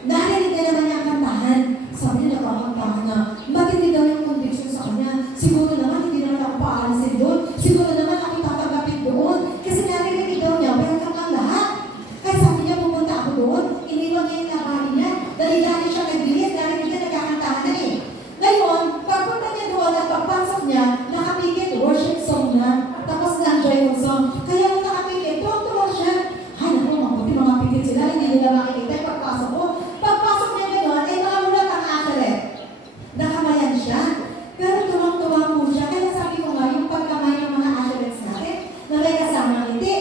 Narinig na naman niya ang kantahan. Sabi niya, nakakantahan na. Matindi daw yung conviction sa kanya. Siguro naman, hindi naman ako paalisin doon. Siguro naman, ako tatanggapin doon. Kasi narinig daw niya, welcome ang lahat. Kaya sabi niya, pupunta ako doon. Iniwan niya yung labahin niya. Dali-dali siya nagbihis, narinig niya nagkakantahan na eh. Ngayon, pagpunta niya doon at pagpasok niya, nakapikit, worship song na. Tapos na-enjoy yung song. Kaya nung nakapikit, tuwa siya. Ay, naku, mabuti mga pikit sila, hindi nila makikita yung pagpasok ko. Pagpasok niya gano'n, ay mga mulat ang akaret. Nakamayan siya. Pero tuwang-tuwa po siya. Kaya sabi ko nga, yung pagkamay ng mga akerets natin, na may kasamang ngiti.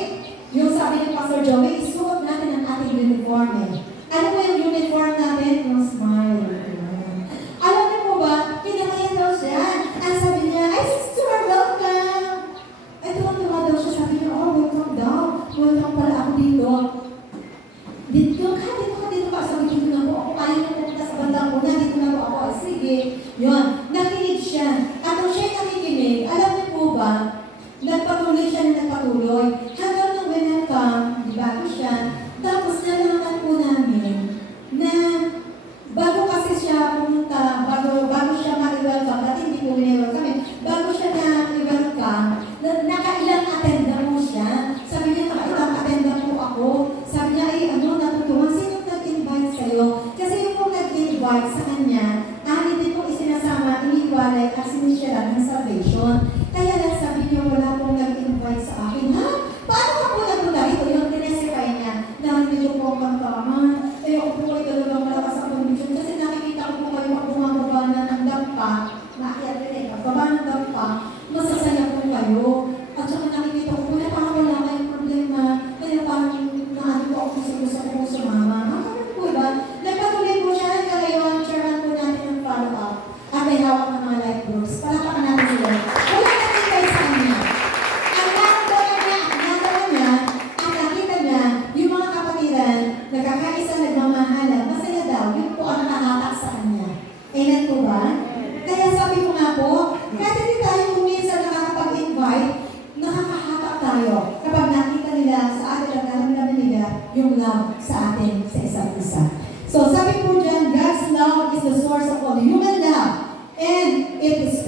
Yung sabi ni Pastor Joey, isuot natin ang ating uniform eh. Ano po yung uniform natin? Yung smile. Alam niyo po ba, kinamayan daw siya. Ang sabi niya, ay sister, welcome. Ay tuwang-tuwa daw siya. Sabi niya, oh, welcome daw. Welcome pala ako dito. Dito ka. Sabi dito na po ako. Ayaw na pumunta sa bandang una. Dito na po ako. Ay, sige. Yun. Nakinig siya. At kung siya'y nakikinig, alam niyo po ba, nagpatuloy siya na nagpatuloy. Hanggang nung welcome, di ba siya? Tapos nalaman po namin na bago kasi siya pumunta, bago siya ma-welcome, dati hindi po welcome, bago siya na-welcome, nakailang attenda po siya. Sabi niya, nakailang attenda po ako. Sabi niya, ay ano, natutuwa, sino nag-invite sa'yo? Kasi yung po nag-invite sa kanya, hindi po isinasama, iniwalay, kasi siya lang ng salvation. Kaya lang sabi niya, wala pong nag-invite sa akin. Ha? Paano ka po nagpunta rito? Yung tinesify niya, narinig ko po ang kantaman. Eh, ako po ay talagang malakas ang conviction kasi nakikita ko po kayo ang bumababa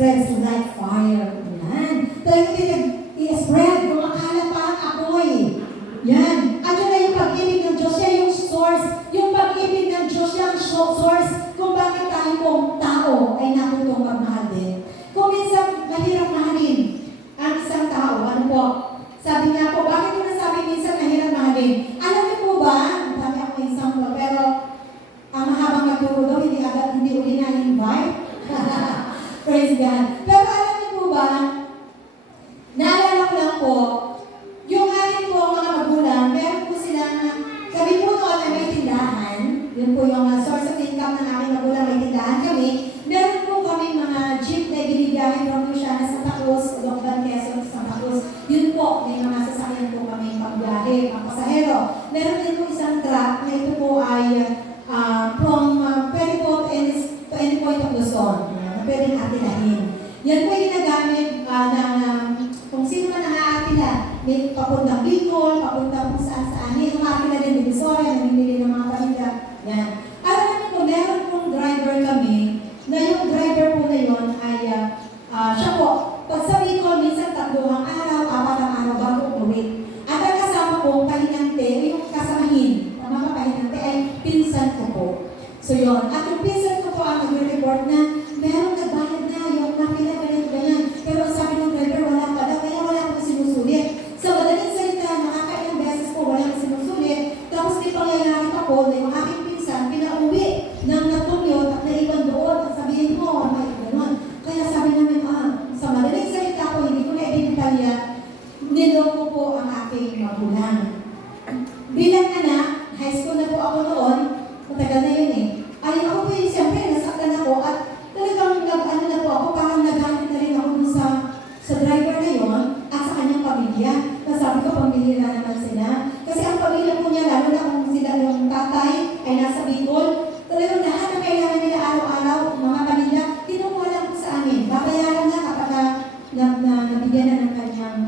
spreads like fire. Yan. Talagang i-spread, kumakalat parang apoy. Yan. At yun na yung pag-ibig ng Diyos. Yan yung source. Yung pag-ibig ng Diyos, yan ang source kung bakit tayo pong tao ay natutong magmahal din. Kung minsan mahirap mahalin ang isang tao, ano po? Sabi nga po, bakit ko nasabi minsan mahirap mahalin? Alam niyo po ba, sabi ako example, pero ang mahabang magturo daw, hindi uli na-invite. Praise God. Pero alam niyo po ba, naalala ko lang po, yung aking po mga magulang, meron po sila na, sabi po noon na may tindahan, yun po yung source of income ng aking magulang, may tindahan kami, meron po kami mga jeep na ibinigay from Luciana, Santa Cruz, Lokban, Quezon, Santa Cruz. Yun po, may mga sasakyan po kami pangbiyahe, pang pasahero. Meron din po isang truck na ito po ay from Peripot to any point of Luzon, na pwedeng atilahin. Yan po yung ginagamit kung sino man nang-aatila, may papuntang Bicol, papuntang kung saan-saan, may umatila din ng Visoria, namimili ng mga pamilya. Yan. Alam niyo po, meron pong driver kami, na yung driver po na yun ay, siya po, pag sa Bicol, minsan 3 araw, 4 araw bago umuwi. At ang kasama po, pahinante, yung kasamahin, ang mga pahinante ay pinsan ko po. So yun, at yung pinsan ko po ang nag-report na meron nagbayad na yung nakila ganyan. Pero sabi ng driver, wala pa daw, kaya wala akong sinusulit. So madaling salita, nakakailang beses po wala akong sinusulit. Tapos may pangyayari pa po na yung aking pinsan, pinauwi ng natulyot at naiwan doon. At sabihin mo, may gano'n. Kaya sabi namin, sa madaling salita po, hindi ko na i-detalya, niloko po ang aking magulang. Bilang anak, high school na po ako noon, matagal na yun eh. Ay ako po yung siyempre, nasaktan ako at talagang nag-ano na po ako, parang nagalit na rin ako dun sa driver na yun at sa kanyang pamilya. Tapos sabi ko, pamilya naman sila. Kasi ang pamilya po niya, lalo na kung sila yung tatay ay nasa Bicol, talagang lahat na kailangan nila araw-araw, mga pamilya, kinukuha lang po sa amin. Babayaran na kapag nabigyan na ng kanyang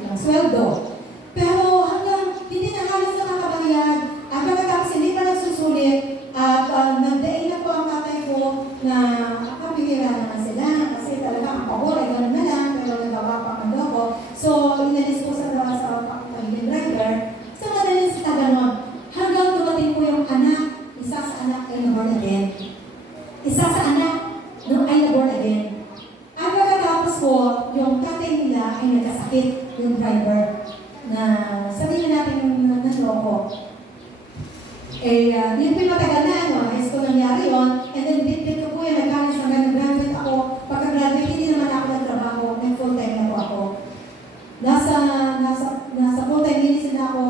yung sweldo. Pero hanggang hindi na halos nakakabayad, at pagkatapos hindi pa nagsusulit, at nagdaing na po ang tatay ko na kapihira naman sila kasi talaga ang pabor ay gano'n na lang, pero nagawa pa ang loko. So, inalis po sa pagiging driver. So, madaling sa gano'n. Hanggang dumating po yung anak, isa sa anak ay naborn again. Isa sa anak ay naborn again. At pagkatapos po, yung tatay nila ay nagkasakit, yung driver, na sabihin natin naloko. Yun po yung matagal na, high school nangyari yun, and then dito po yung nag-college hanggang nag-graduate ako. Pagka-graduate, hindi naman ako nagtrabaho, nag-full-time na po ako. Nasa full-time ministry na ako,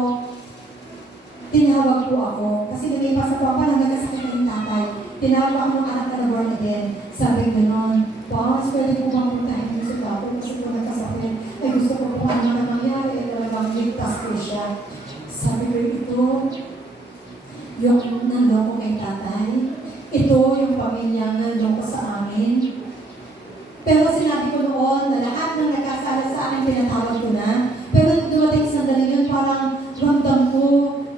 tinawag po ako. Kasi nag-ipas ako, parang nagkasakit na yung tatay. Tinawag ako ng anak na born again. Sabi ko noon, Boss, pwede ko bang puntahin yung sa bago kasi kung nagkasakit, ay gusto ko po ano na mangyari, ay talagang ligtas ko siya. Sabi ko, ito, yung nandoko kay tatay, ito yung pamilyang nandoko sa amin. Pero sinabi ko noon na lahat ng nagkasala sa amin, pinatawag ko na. Pero dumating sa sandali yun, parang ramdam ko,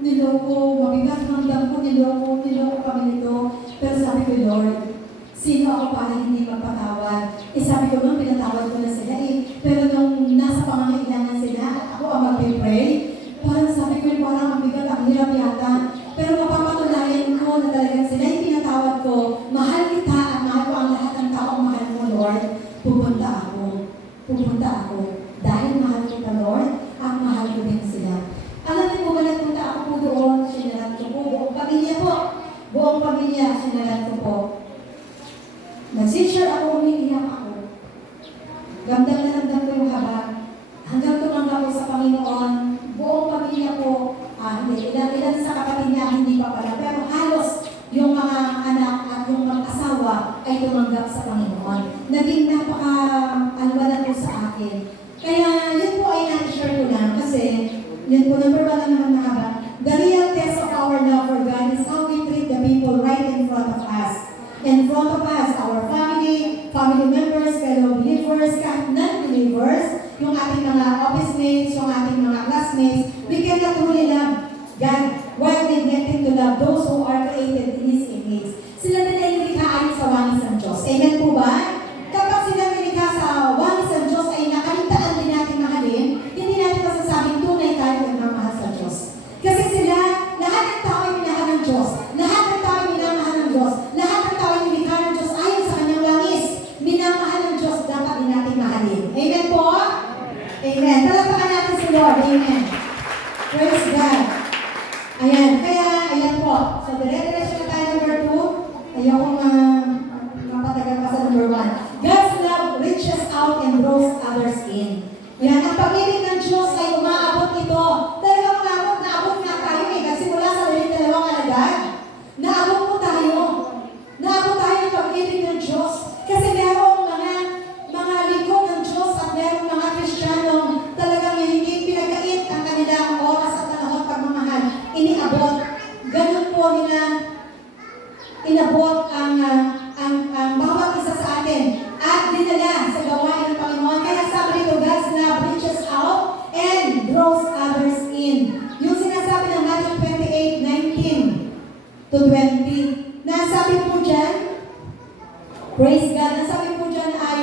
niloko, mabigat ramdam ko, niloko kami nito. Pero sabi ko, Lord, sino ako para hindi magpatawad? Sabi ko noon, pinatawad ko na sila Pero nung nasa pangangailangan sila, at ako ang mag-pray, parang sabi ko, parang mabigat, ang hirap yata. Pero mapapatunayan ko na talagang sila yung pinatawad ko, mahal kita at mahal ko ang lahat ng taong mahal mo, Lord. Pupunta ako. Dahil mahal kita, Lord, at mahal ko din sila. Alam niyo po ba, nagpunta ako po doon, sinalat ko po, buong pamilya, sinalat ko po. Nag-share ako, umiiyak ako. Gamdam na ramdam ko yung haba. Hanggang tumanggap ko sa Panginoon, buong pamilya ko, ilan sa kapatid niya, hindi pa pala, pero halos yung mga anak at yung mga asawa ay tumanggap sa Panginoon. Naging napaka-alwala po sa akin. Kaya yun po ay na-share ko lang kasi yun po, number 1 lang naman na haba. The real test of our love for God is how we treat the people right in front of us. In front of us, our family members, fellow believers, non-believers, yung ating mga office mates, yung ating mga classmates, we cannot truly love God while neglecting to love those who are created in His image. Sila din ay nilikhaan sa wangis ng Diyos. Amen po ba? So, dire-diretso na tayo number 2. Ayokong mapatagal pa sa number 1. God's love reaches out and draws others in. Yan, ang pag-ibig ng Diyos ay umaabot ito. Talagang naabot nga tayo eh. Kasi mula sa dalawang alagad, naabot po tayo. Naabot tayo ng pag-ibig ng Diyos. Kasi merong mga lingkod ng Diyos at merong mga Kristiyanong talagang hindi pinagkait ang kanilang oras at panahon pagmamahal. Iniabot. Ganun po nila inabot ang bawat isa sa atin at dinala sa gawain ng Panginoon. Kaya sabi nito, God's love reaches out and draws others in. Yung sinasabi ng Matthew 28:19 to 20. Nasabi po dyan, praise God, nasabi po dyan ay,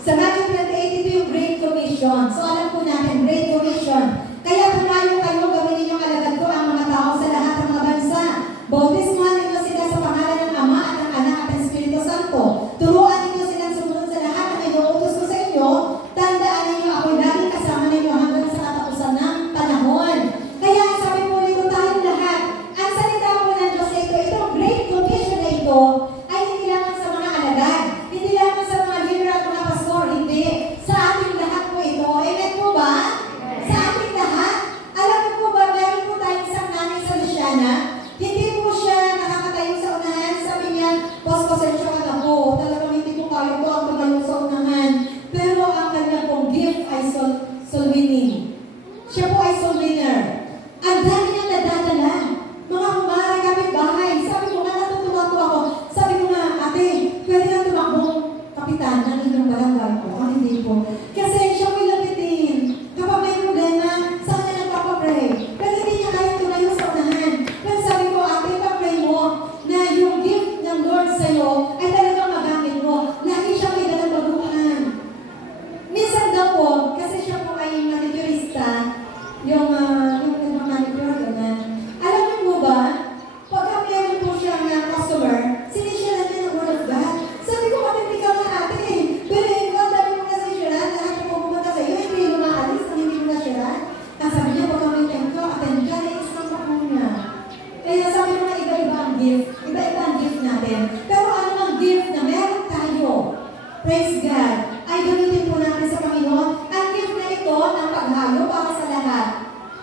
sa Matthew 28, ito yung Great Commission. So alam po natin, Great Commission. Kaya tumayo kayo, gawin ninyong alagad ko ang mga tao sa lahat ng mga bansa. Bautismuhan ninyo sila sa pangalan ng Ama at ng Anak at ng Espiritu Santo. Turuan ninyo silang sumunod sa lahat ng inuutos ko sa inyo. Tandaan ninyo ako'y laging kasama ninyo hanggang sa katapusan ng panahon. Kaya sabi po nito tayong lahat, ang salita po ng Diyos na ito, itong Great Commission na ito, ay hindi lamang sa mga alagad, hindi lamang sa mga leader at mga pastor, hindi. Sa ating lahat po ito. Amen po ba? Sa ating lahat. Alam niyo po ba, meron po tayong isang nanay sa Luciana. Hindi po siya nakakatayo sa unahan. Sabi niya, pasensya ka na po. Talagang hindi po kayo po ang tumayo sa unahan. Pero ang kanya pong gift ay soul winning. Siya po ay soul winner. Ang dami niyang nadadala. Mga kumarang kapit-bahay. Sabi ko nga, natutuwa po ako. Sabi ko nga, ate, pwede kang tumakbong kapitan ng inyong barangay po. Hindi po. Kasi siya po lapitin. Kapag may problema, sa kanya nagpapapray. Pero hindi niya kaya tumayo sa unahan. Pero sabi ko, ate, papray mo na yung gift ng Lord sa'yo ay talagang magamit mo. Lagi siya may dalang baguhan. Minsan daw po, kasi siya po ay manicurista, yung manicure, gano'n. Alam niyo po ba, pagka meron po siyang customer, sinisyalan niya ng Word of God. Sabi ko, hindi ka nga ate eh. Pero ikaw, dami mo na sinisyalan, lahat yung pumunta sa'yo, hindi lumaalis, ang hindi mo na siyalan. Ang sabi niya, pagka may time ko, attend ka, na-isang pa po niya. Kaya sabi ko na iba-iba ang gift. Iba-iba ang gift natin. Pero ano ang gift na meron tayo? Praise God. Ay gamitin po natin sa Panginoon. Ang gift na ito ng paghayo para sa lahat.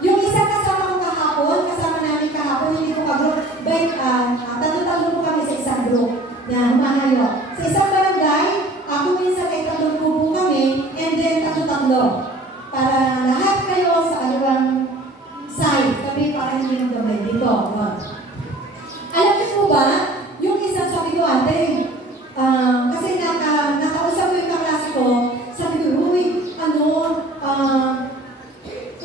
Yung isang kasama ko kahapon, kasama namin kahapon, hindi ko ka-group. Tatlo-tatlo po kami sa isang group na humahayo. Sa isang barangay, ako minsan ay tatlo po kami, and then tatlo-tatlo. Para lahat kayo sa alawang side. Sabi para hindi yung gawin dito. Alam niyo po ba, yung isang sabi ko, ate, kasi nakausap ko yung kaklase ko, sabi ko, Uy,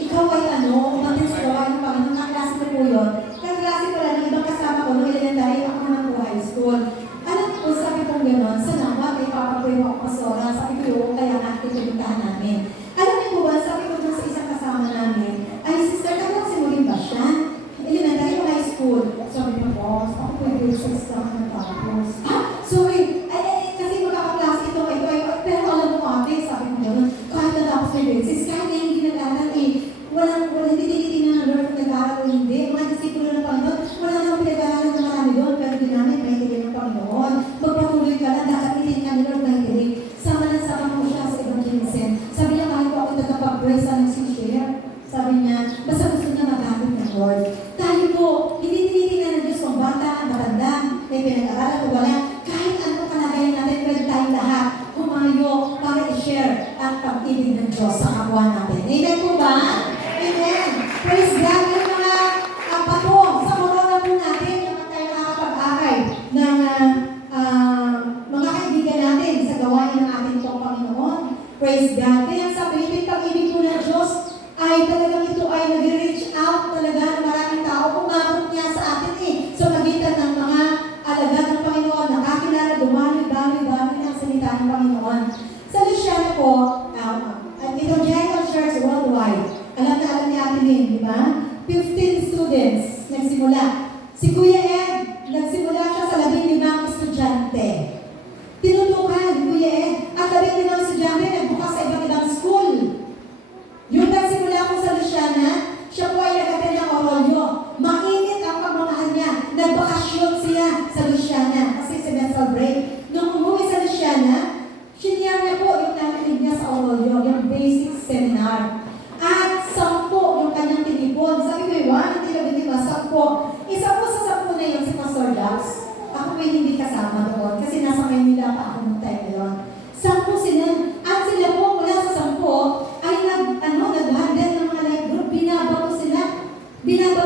ikaw ay umatin sa gawain ng Panginoon, kaklase ko po yun. Kaklase pala ng ibang kasama ko, nung elementary, ako naman po high school. Alam ko, sabi kong gano'n, sa nawa, may papapuyo ako pasora, sabi ko, kaya natin pinuntahan namin. Alam niyo po ba, sabi ko dun sa isang kasama namin, ay, sister, kaklase mo rin ba siya? Elementary o high school? Sabi ko, boss, ako po yung grade 6 lang natapos. Sorry, kasi magkakaklase ito, pero alam mo ate, sabi ko gano'n, kahit natapos may grade 6, kahit na hindi nag-aral walang hindi tinitingnan ng Lord kung nag-aaral o hindi. Mga disipulo ng Panginoon, wala namang pinag-aaralan ng marami doon, pero ginamit may hiling ng Panginoon. Magpatuloy ka lang, dapat itinignan ni Lord may hiling. Sama na sama mo siya sa evangelism. Sabi niya, kahit po ako nagkapag-pray sa nagsishare, sabi niya, basta gusto niya magamit ng Lord. Tayo po, hindi tinitingnan ng Diyos kung bata, matanda, may pinag-aaral o wala. Kahit anong kalagayan natin, pwede tayong lahat humayo para i-share ang pag-ibig ng Diyos sa kapwa natin. Amen po ba? Amen. Praise God. Yung mga pato sa corona po natin, naman tayo nakakapag-akay ng mga kaibigan natin sa gawain ng ating itong Panginoon. Praise God. Kaya sa Pilipin, pag-ibig po ng Diyos ay talagang ito ay nag-reach out talaga ng maraming tao. Umabot niya sa atin sa magitan ng mga alagad ng Panginoon, nakakilala, dumami ng salita ng Panginoon. Sa Luciana po, itong General Church worldwide, alam ni Ate Lynn, di ba? 15 students nagsimula. Si Kuya Ed, nagsimula siya sa 15 estudyante. Tinutukan, Kuya Ed, at 15 estudyante nagbukas sa ibang school. Yung nagsimula ko sa Luciana, siya po ay nag-attend ng Orolyo.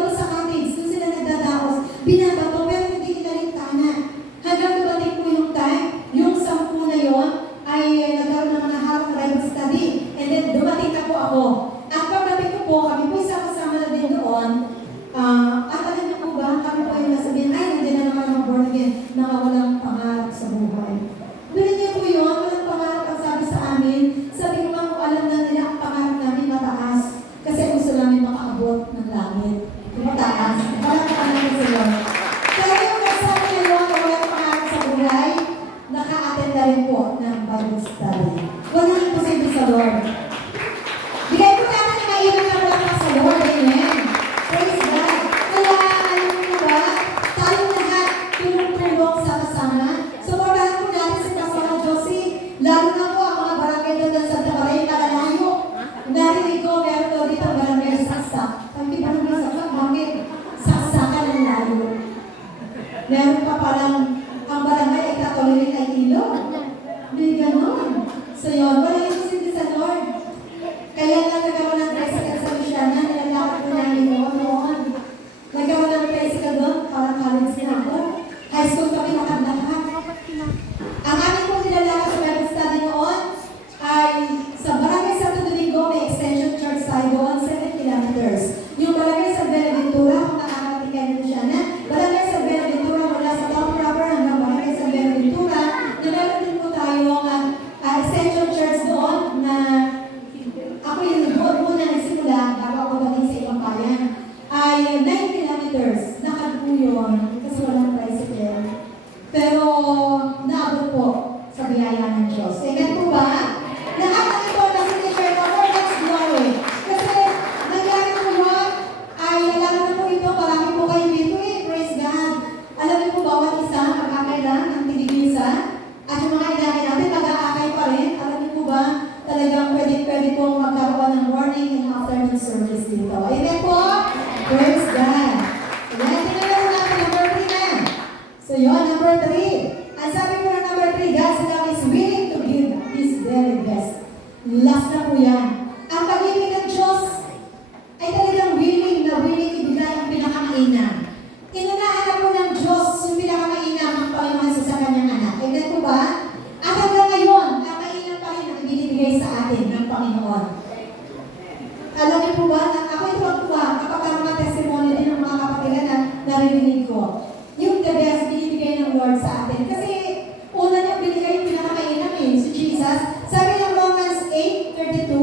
doon sa cottage, doon sila nagdadaos, binabato, pero hindi nila lintana. Hanggang dumating po yung time, yung 10 na yon ay nagkaroon ng mga halong Bible study. And then dumating na po ako. At pagdating ko po, kami po kasama na din doon. At alam niyo po ba, kami po yung nasabihin, ay, nandiyan na naman mga born again na walang pangarap sa buhay. Doon niyo po yun, walang pangarap ang sabi sa amin. Sabi ko nga kung alam na nila ang pangarap namin mataas. Kasi gusto namin makaabot ng langit. Mataas. Walang pangarap sa Lord. Kaya yung nasabi niyo yun, na walang pangarap sa buhay, naka-attend na rin po ng Bible study. Walang imposible sa Lord. Bigay po natin yung mailan na wala sa Lord. Amen. Praise God. Kaya, alam mo ba, tayong lahat tulong-tulong sa kasama. Supportahan po natin si Pastor Josie. Lalo na po ang mga barangay doon ng Santa Maria, nakalayo. Narinig ko, meron daw dito ang barangay ng Saksak. Hindi ba naman Saksak? Bakit? Saksakan ng layo. Meron pa palang ang barangay ay katolik ay ilo. May ganon. So yun, wala yung sindi sa Lord. Kaya lang nagkaroon ng tricycle sa Luciana, nilalakad ko namin noon. Nagkaroon ng tricycle doon, parang college na ako. High school kami nakadlahan. Ang aming pong nilalakad sa Bible study noon ay sa Barangay Santo Domingo, may extension church tayo doon, 7 kilometers. Yung Barangay sa Benaventura, kung nakakarating kayo ng Luciana, Barangay sa Benaventura mula sa Top Proper hanggang Barangay sa Benaventura, na meron din po tayong extension church doon na ako yung doon muna nagsimula bago ako dating sa ibang bayan ay 9 kilometers. Nakad po yun kasi walang tricycle. Pero naabot po sa biyaya ng Diyos. Amen po ba? Nakakita po na sinishare ko, Lord, that's glory. Kasi nangyari po yun, ay alam na po ito, marami po kayo dito praise God. Alam niyo po bawat isa, mag-akailan ng tinigisa, at yung mga ilahin natin, mag-aakay pa rin. Alam niyo po ba, talagang pwede pong magkaroon ng morning and afternoon service dito. Amen po? Praise God. Ayan, tingnan na natin number 3 na. So yun, number 3. Ang sabi po ng number 3, God's love is willing to give His very best. Last na po yan. Ang pag-ibig ng Diyos ay talagang willing ibigay ang pinakamainam. Inunahan na po ng Diyos yung pinakamainam ang Panginoon sa kanyang anak. Amen po ba? At hanggang ngayon, ang mainam pa rin ang ibinibigay sa atin ng Panginoon. Alam niyo po ba, ako ito ang tuwa kapag ang mga testimony din ng mga kapatiran na narinig ko. Yung the best binibigay ng Lord sa atin. Kasi una niya binigay yung pinakamainam si Jesus. Sabi ng Romans 8:32,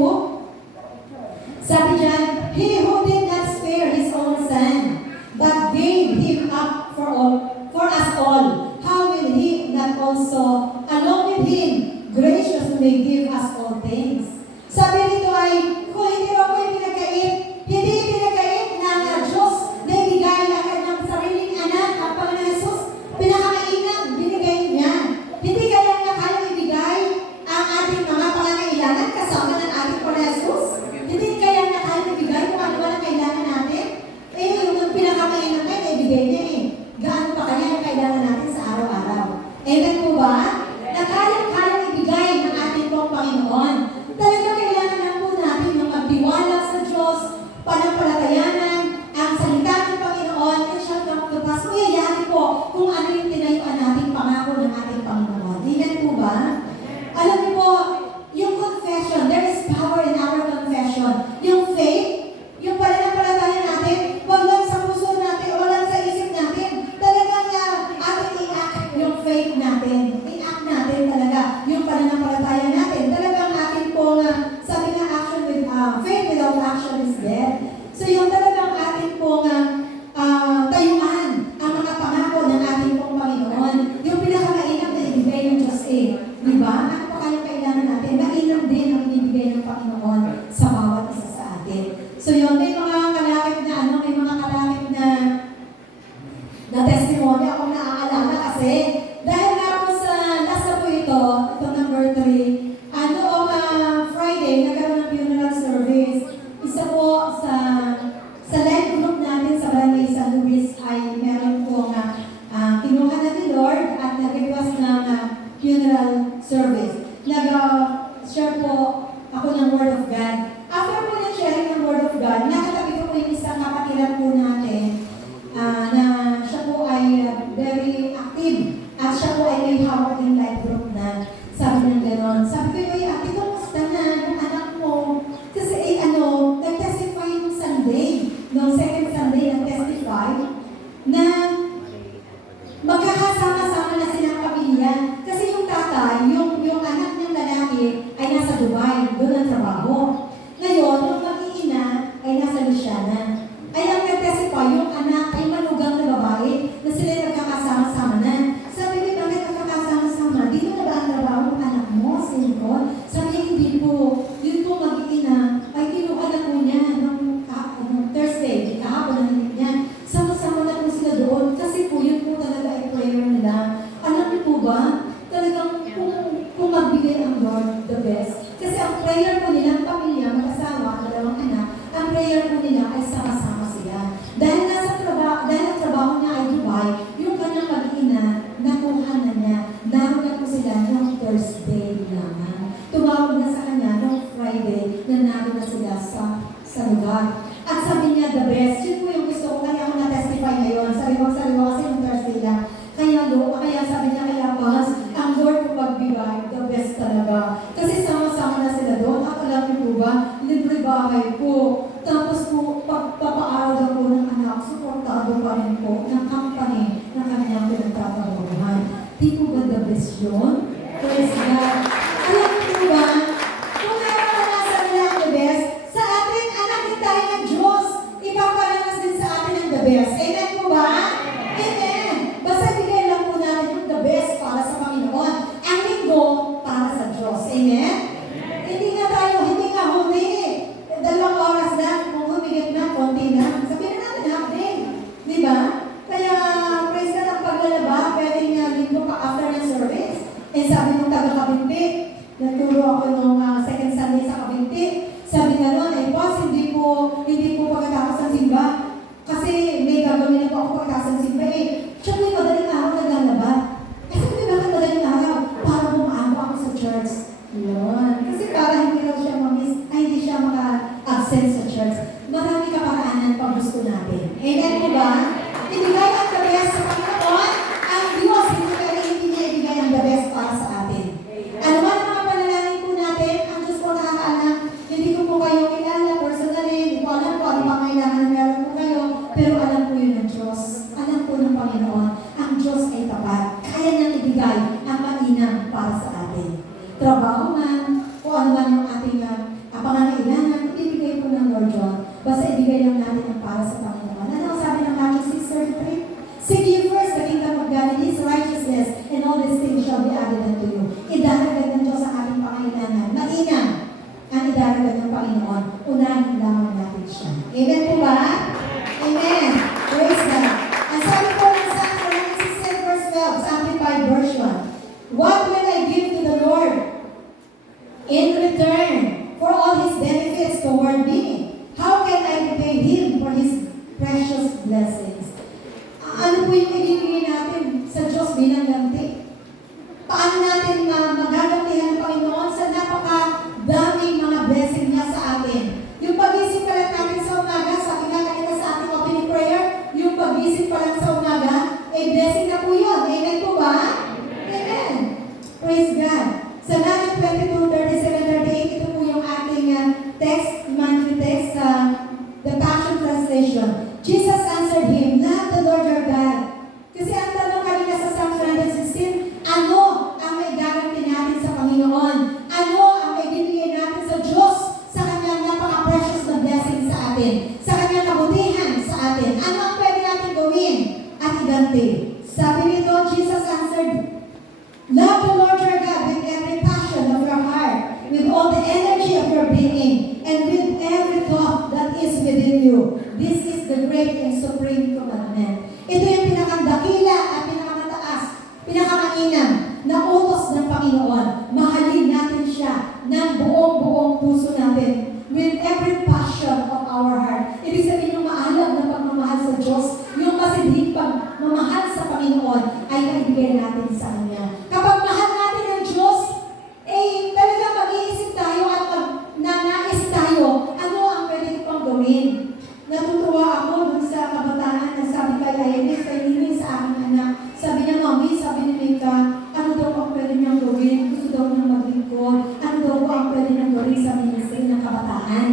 sabi diyan, He who did not spare His own Son, but gave Him up for us all, how will He not also, along with Him, graciously give us all things? Sabi nito ay, kung hindi ako hindi pinagkait ng Diyos na ibigay ang kanyang sariling anak, ang Panginoon Jesus, pinakamainam, binigay niya. Hindi kaya niya kaya ibigay ang ating mga pangangailangan kasama ng ating Panginoon Jesus? Hindi kaya niya kaya ibigay kung ano ang kailangan natin? Yung pinakamainam niya, ibigay niya Gaano pa kaya ang kailangan natin sa araw-araw? Amen po ba? Na kaya ibigay ng ating pong Panginoon. Talagang kailangan lang po natin yung magtiwala sa Diyos, panampalatayanan, ang salita ng Panginoon, and siya kapag mayayari po kung ano yung tinayuan nating pangako ng ating Panginoon. Amen po ba? Alam niyo po, yung confession, there is power in our confession. Yung faith, yung pananampalataya natin, wag lang sa puso natin, wag lang sa isip natin, talagang ating trabaho pa rin po ng company na kanyang pinagtatrabahuhan. Di po ba the best yun? Praise God. Alam niyo ba, kung meron ka nasa nila ang the best, sa atin, anak din tayo ng Diyos, ipaparanas din sa atin ang the best. Amen po ba? Amen. Basta bigay lang po natin yung the best para sa Panginoon. Ang linggo para sa Diyos. Amen? Hindi nga huli. 2 oras lang, kung humigit na, konti na. Sabihin na natin, half day. Di ba? Kaya, praise God, ang paglalaba, pwede nga linggo pa after ng service. Eh, sabi nung taga-Kabinti, nagturo ako nung second Sunday sa Kabinti, sabi nga nun, boss, hindi po pagkatapos ng simba. Kasi may gagawin na po ako pagkatapos ng simba. Siyempre, madaling araw naglalaba. Sabi bakit madaling araw? Para bumago ako sa church. Yun. Kasi para hindi daw siya hindi siya maka-absent sa church. Marami kaparaanan pag gusto natin. Amen po ba? Ibigay ang the best sa Panginoon. Ang Diyos, hindi niya ibigay ang the best para sa atin. Ano man ang mga panalangin po natin, ang Diyos po nakakaalam. Hindi ko po kayo kilala personally. Hindi ko alam po ano pa kailangan na meron po kayo. Pero alam po yun ng Diyos. Alam po ng Panginoon. Ang Diyos ay tapat. Kaya niyang ibigay ang mainam para sa atin. Trabaho man, o ano man yung ating pangangailangan, ibigay po ng Lord John. Basta ibigay lang natin ang para sa Panginoon. Ano ang sabi ng Matthew 6:33? Seek ye first the kingdom of God and His righteousness, and all these things shall be added unto you. Idaragdag ng Diyos ang ating pangangailangan. Mainam ang idaragdag ng Panginoon. Unahin lamang natin siya. Amen po ba? Amen. Praise God. Ang sabi po ng Psalm 116 verse 12, sa Amplified Version, what will I give to the Lord in return for all His benefits toward me? How can I repay Him for His precious blessings? Ano po yung ibibigay natin sa Diyos bilang ganti? Paano natin magagantihan ng Panginoon sa napakadaming mga blessing niya sa atin? Yung pag-isip pa lang natin sa umaga, sabi nga kanina sa ating opening prayer, yung pag-isip pa lang sa umaga, blessing na po yun. Amen po ba? Amen. Praise God. Sa Matthew 22:37-38, ito po yung ating text, monthly text, the Passion Translation. Jesus answered him, "Love the Lord your God." Kasi ang tanong kanina sa Psalm 116, ano ang may garanti natin sa Panginoon? Ano ang may bibigay natin sa Diyos sa kanyang napaka-precious na blessing sa atin? Sa kanyang kabutihan sa atin? Ano ang pwede natin gawin at iganti? Sabi nito, Jesus answered, "Love the Lord your God with every passion of your heart, with all the energy of your being, and with every thought that is within you. This is the great and supreme commandment." Ito yung pinakandakila at pinakamataas, pinakamainam na utos ng Panginoon. Mahalin natin siya ng buong puso natin, with every passion of our heart. Ibig sabihin yung maalam na pagmamahal sa Diyos, yung masidhing pagmamahal sa Panginoon ay kaibigay natin sa Kanya. Kapag mahal natin ang Diyos, talagang mag-iisip tayo at magnanais tayo, ano ang pwede ko pang gawin? Natutuwa ako dun sa kabataan na sabi kay Ines, kay Nini sa aking anak. Sabi niya, "Mami," sabi ni Mika, "ano daw ang pwede niyang gawin? Gusto daw niyang maglingkod. Ano daw ang pwede niyang gawin sa ministry ng kabataan?"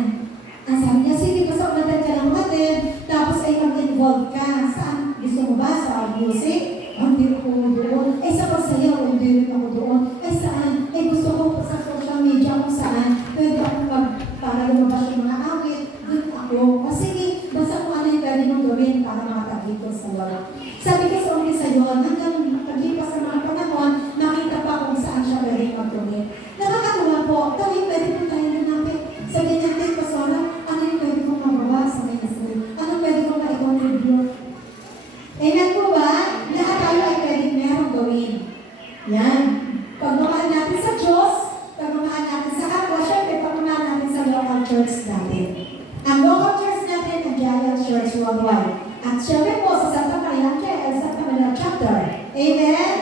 Ang sabi niya, "Sige, basta umatid ka ng umatid, tapos ay mag-involve ka. Saan? Gusto mo ba? Sa music? Hindi ako doon. Sa pagsayaw, hindi rin ako doon. Saan? Gusto ko sa social media kung saan. Pwede ako para lumabas yung mga awit. Doon ako. Sige, basta kung ano yung pwede mong gawin para makataglipas sa Lord." Sabi ko sa umpisa yun, hanggang makaglipas sa mga panahon, nakita pa kung saan siya pwede magtungin. Nakakatuwa po, kami pwede po tayo natin. Sabi niya, "Pastora, ano yung pwede kong magawa sa ministry? Ano pwede kong ma-contribute?" Amen po ba? Lahat tayo ay pwedeng merong gawin. Yan. Pagmamahal natin sa Diyos, pagmamahal natin sa kapwa, syempre pagmamahal natin sa local church natin. Ang local church natin, ang Giant Church Worldwide. At syempre po sa Santa Maria, Santa Maria Chapter. Amen?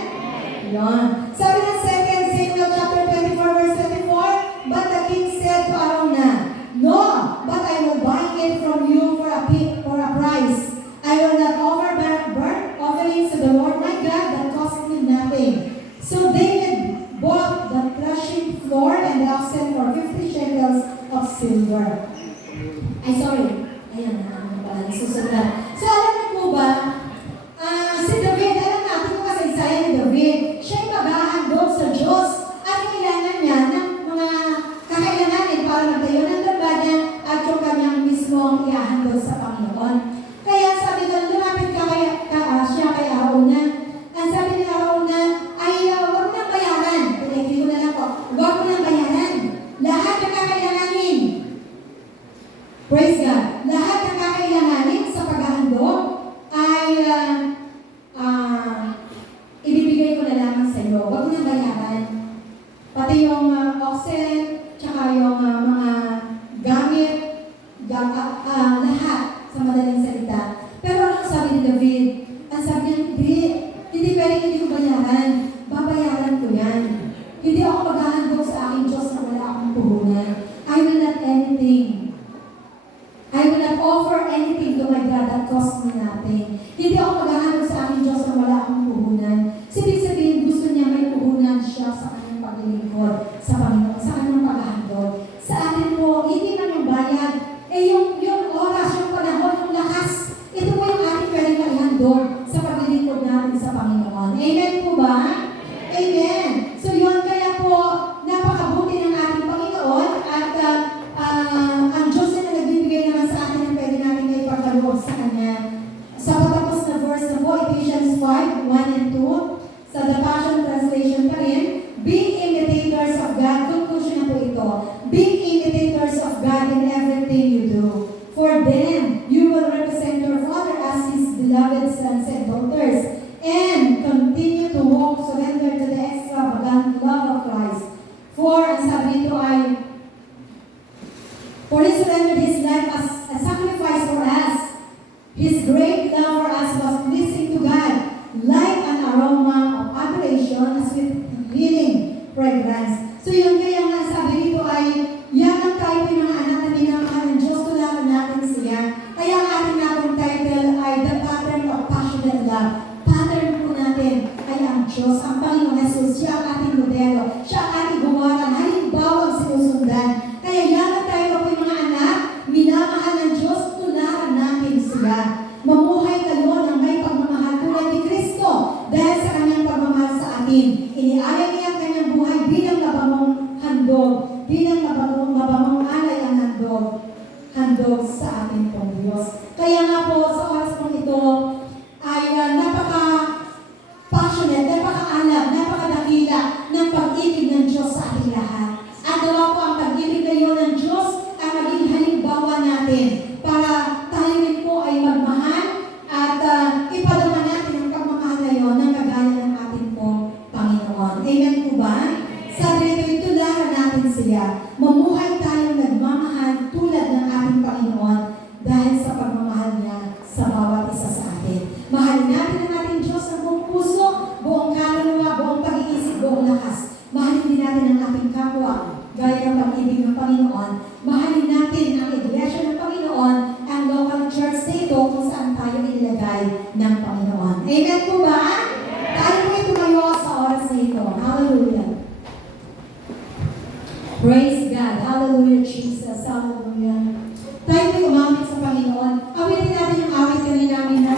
Yan. Sabi ng 2 Samuel chapter 24 verse 24, "But the king said to Araunah, 'No, but I will buy it from you for a price. I will not offer burnt offerings to the Lord my God that cost me nothing.' So David bought the threshing floor and the oxen for 50 shekels of silver." Ay, sorry. Ayan, ano pala, nasusunod. So, alam niyo po ba, ni David. Ang sabi niya, hindi pwedeng hindi ko bayaran. Babayaran ko yan. Hindi ako maghahandog sa aking Diyos na wala akong puhunan. I will not anything. I will not offer anything to my God that cost me nothing. Hindi ako maghahandog sa aking Diyos na wala akong puhunan. Sabihin, gusto niya may puhunan siya sa kanyang paglilingkod, sa Panginoon, sa kanyang paghahandog. Sa atin po, hindi man yung bayad, yung oras, yung panahon, yung lakas. Ito po yung ating pwedeng maihandog sa paglilingkod natin sa Panginoon. Amen po ba? Amen. So yun, kaya po, napakabuti ng ating Panginoon at ang Diyos na nagbibigay naman sa atin ang pwede natin ay pagkaloob sa Kanya. Sa patapos na verse na po, Ephesians 5, 1 and 2, sa The Passion Translation pa rin, being imitators of God, conclusion na po ito, being imitators of God in everything you do. For then, you will represent your Father as His beloved sons and daughters, and continue to walk surrender to the extravagant love of Christ. For, ang sabi nito ay, for He surrendered His life as a sacrifice for us. His great love for us was pleasing to God, like an aroma of adoration, a sweet healing fragrance. So yun, kaya nga sabi nito ay, yan ang tayo yung mga anak na minamahal ng Diyos, tularan natin siya. Kaya ang ating nakong title ay The Pattern of Passionate Love. Pattern po natin ay ang Diyos, ang Panginoon Jesus, siya ang ating modelo, siya ang ating gumawa, halimbawang sinusundan. Kaya yan ang tayo po yung mga anak, minamahal ng Diyos, tularan natin sila. Mamuhay kayo ng may pagmamahal tulad ni Kristo dahil sa kanyang pagmamahal sa atin. Inialay niya ang kanyang buhay bilang mabangong handog, bilang mabangong alay ang handog sa atin pong Diyos. Kaya nga po, sa oras pong ito, ay napaka-passionate, napaka-alam, napaka-dakila ng pag-ibig ng Diyos sa ating lahat. At nawa po ang pag-ibig kayo ng Diyos ang maging halimbawa natin para tayo rin po ay magmahal at ipadama natin ang pagmamahal na yun ng kagaya ng ating pong Panginoon. Amen po ba? Sabi nito, tularan natin siya. Mamuhay tayong nagmamahal tulad ng ating Panginoon dahil sa pagmamahal niya sa bawat isa sa atin. Mahalin natin ang ating Diyos ng buong puso, buong kaluluwa, buong pag-iisip, buong lakas. Mahalin din natin ang ating kapwa gaya ng pag-ibig ng Panginoon. Mahalin natin ang iglesia ng Panginoon, ang local church dito kung saan tayo inilagay ng Panginoon. Amen po ba? Tayo po tumayo sa oras na ito. Hallelujah. Praise God. Hallelujah, Jesus. Hallelujah. Tayo po umamit sa Panginoon. Awitin natin yung awit kanina namin na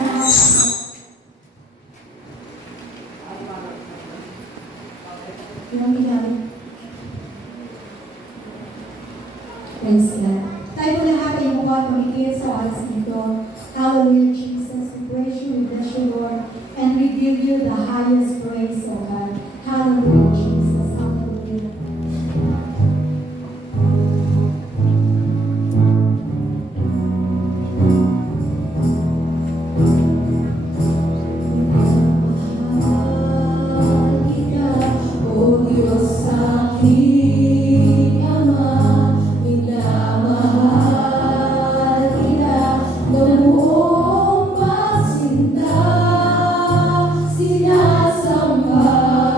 yung ginamit. Praise God. Tayo po lahat ay mukha tumikit sa oras nito. Hallelujah, Jesus. We praise you, we bless you, Lord. And we give you the highest praise, O God. Hallelujah, Jesus. Hallelujah. Sinasamba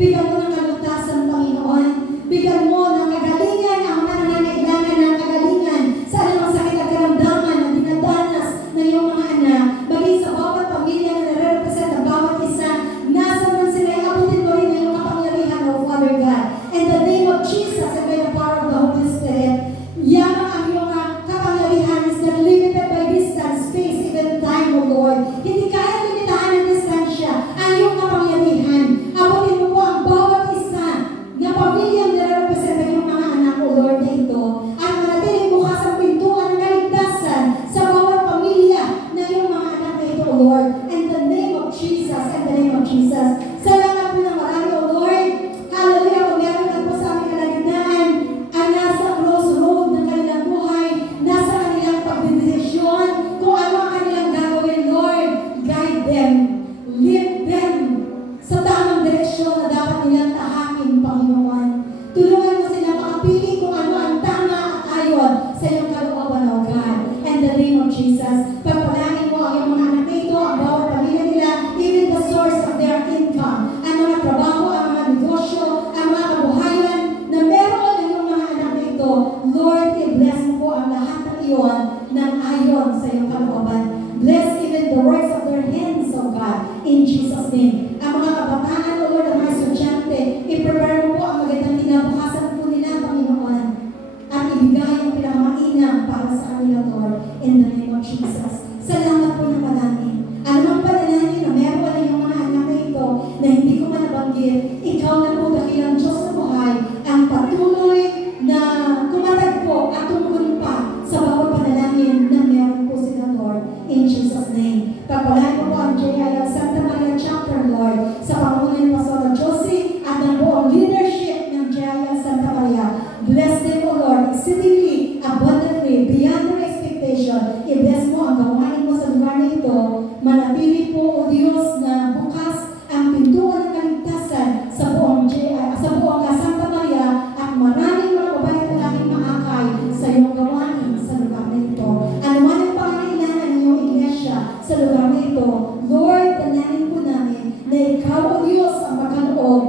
Bigyan mo ng kalutasan, Panginoon. Bigyan mo ng kagalingan ang mga nangangailangan ng kagalingan sa anumang sakit at karamdaman na dinadanas ng iyong mga anak. Maging sa bawat pamilya na nare-represent ang bawat isa, nasa man sila, abutin mo rin ang iyong kapangyarihan, O Father God. In the name of Jesus and by the power of the Holy Spirit, yamang ang iyong kapangyarihan is not limited by distance, space, even time, O Lord. Hindi kaya limitahan ng distansya ang iyong kapangyarihan. Abutin mo po ang bawat isa na pamilyang nare-represent ang iyong mga anak, O Lord, na ito. At manatiling bukas ang pintuan ng kaligtasan sa bawat pamilya na iyong mga anak na ito, O Lord. In the name of Jesus, in the name of Jesus. Salamat po ng marami, O Lord. Hallelujah. Kung meron lang po sa aming kalagitnaan, ang nasa crossroad ng kanilang buhay, nasa kanilang pagdedesisyon, kung ano ang kanilang gagawin, Lord, guide them, lead them sa tamang direksyon na dapat nilang tahakin, Panginoon. Tulungan mo sila makapili kung ano ang tama at ayon sa iyong kalooban, O God. In the name of Jesus, pagpalangin mo ang iyong mga anak na ito, ang bawat pamilya nila, even the source of their income, ang mga trabaho, ang mga negosyo, ang mga kabuhayan na meron ang iyong mga anak na ito. Lord, i-bless mo po ang lahat ng iyon ng ayon sa iyong kalooban. Bless even the works of their hands, O God, in Jesus' name. Ang mga kabataan, O Lord, ang mga estudyante, i-prepare mo po ang magandang kinabukasan po nila, Panginoon, at ibigay ang pinakamainam para sa kanila, Lord, in the name of Jesus. Salamat po ng marami. Anumang panalangin na meron na yung mga anak na ito na hindi ko man nabanggit, ikaw na po dakilang Diyos na buhay, ang patuloy na tumatagpo at tumugon pa sa bawat panalangin na meron po sila, Lord, in Jesus' name. Pagpalain mo po ang JIL Santa Maria Chapter, Lord, sa pangunan ni Pastor Josie at ng buong leadership ng JIL Santa Maria. Bless them, O Lord, exceedingly, abundantly, beyond their expectation. I-bless mo ang gawain mo sa lugar na ito. Manatili po, O Diyos, na bukas ang pintuan ng kaligtasan sa buong Santa Maria at maraming mga babae at lalaking maakay sa iyong gawain sa lugar na ito. Ano man ang pangangailangan ng iyong iglesia sa lugar na ito, Lord, tananin po namin na ikaw, O Diyos, ang magkaloob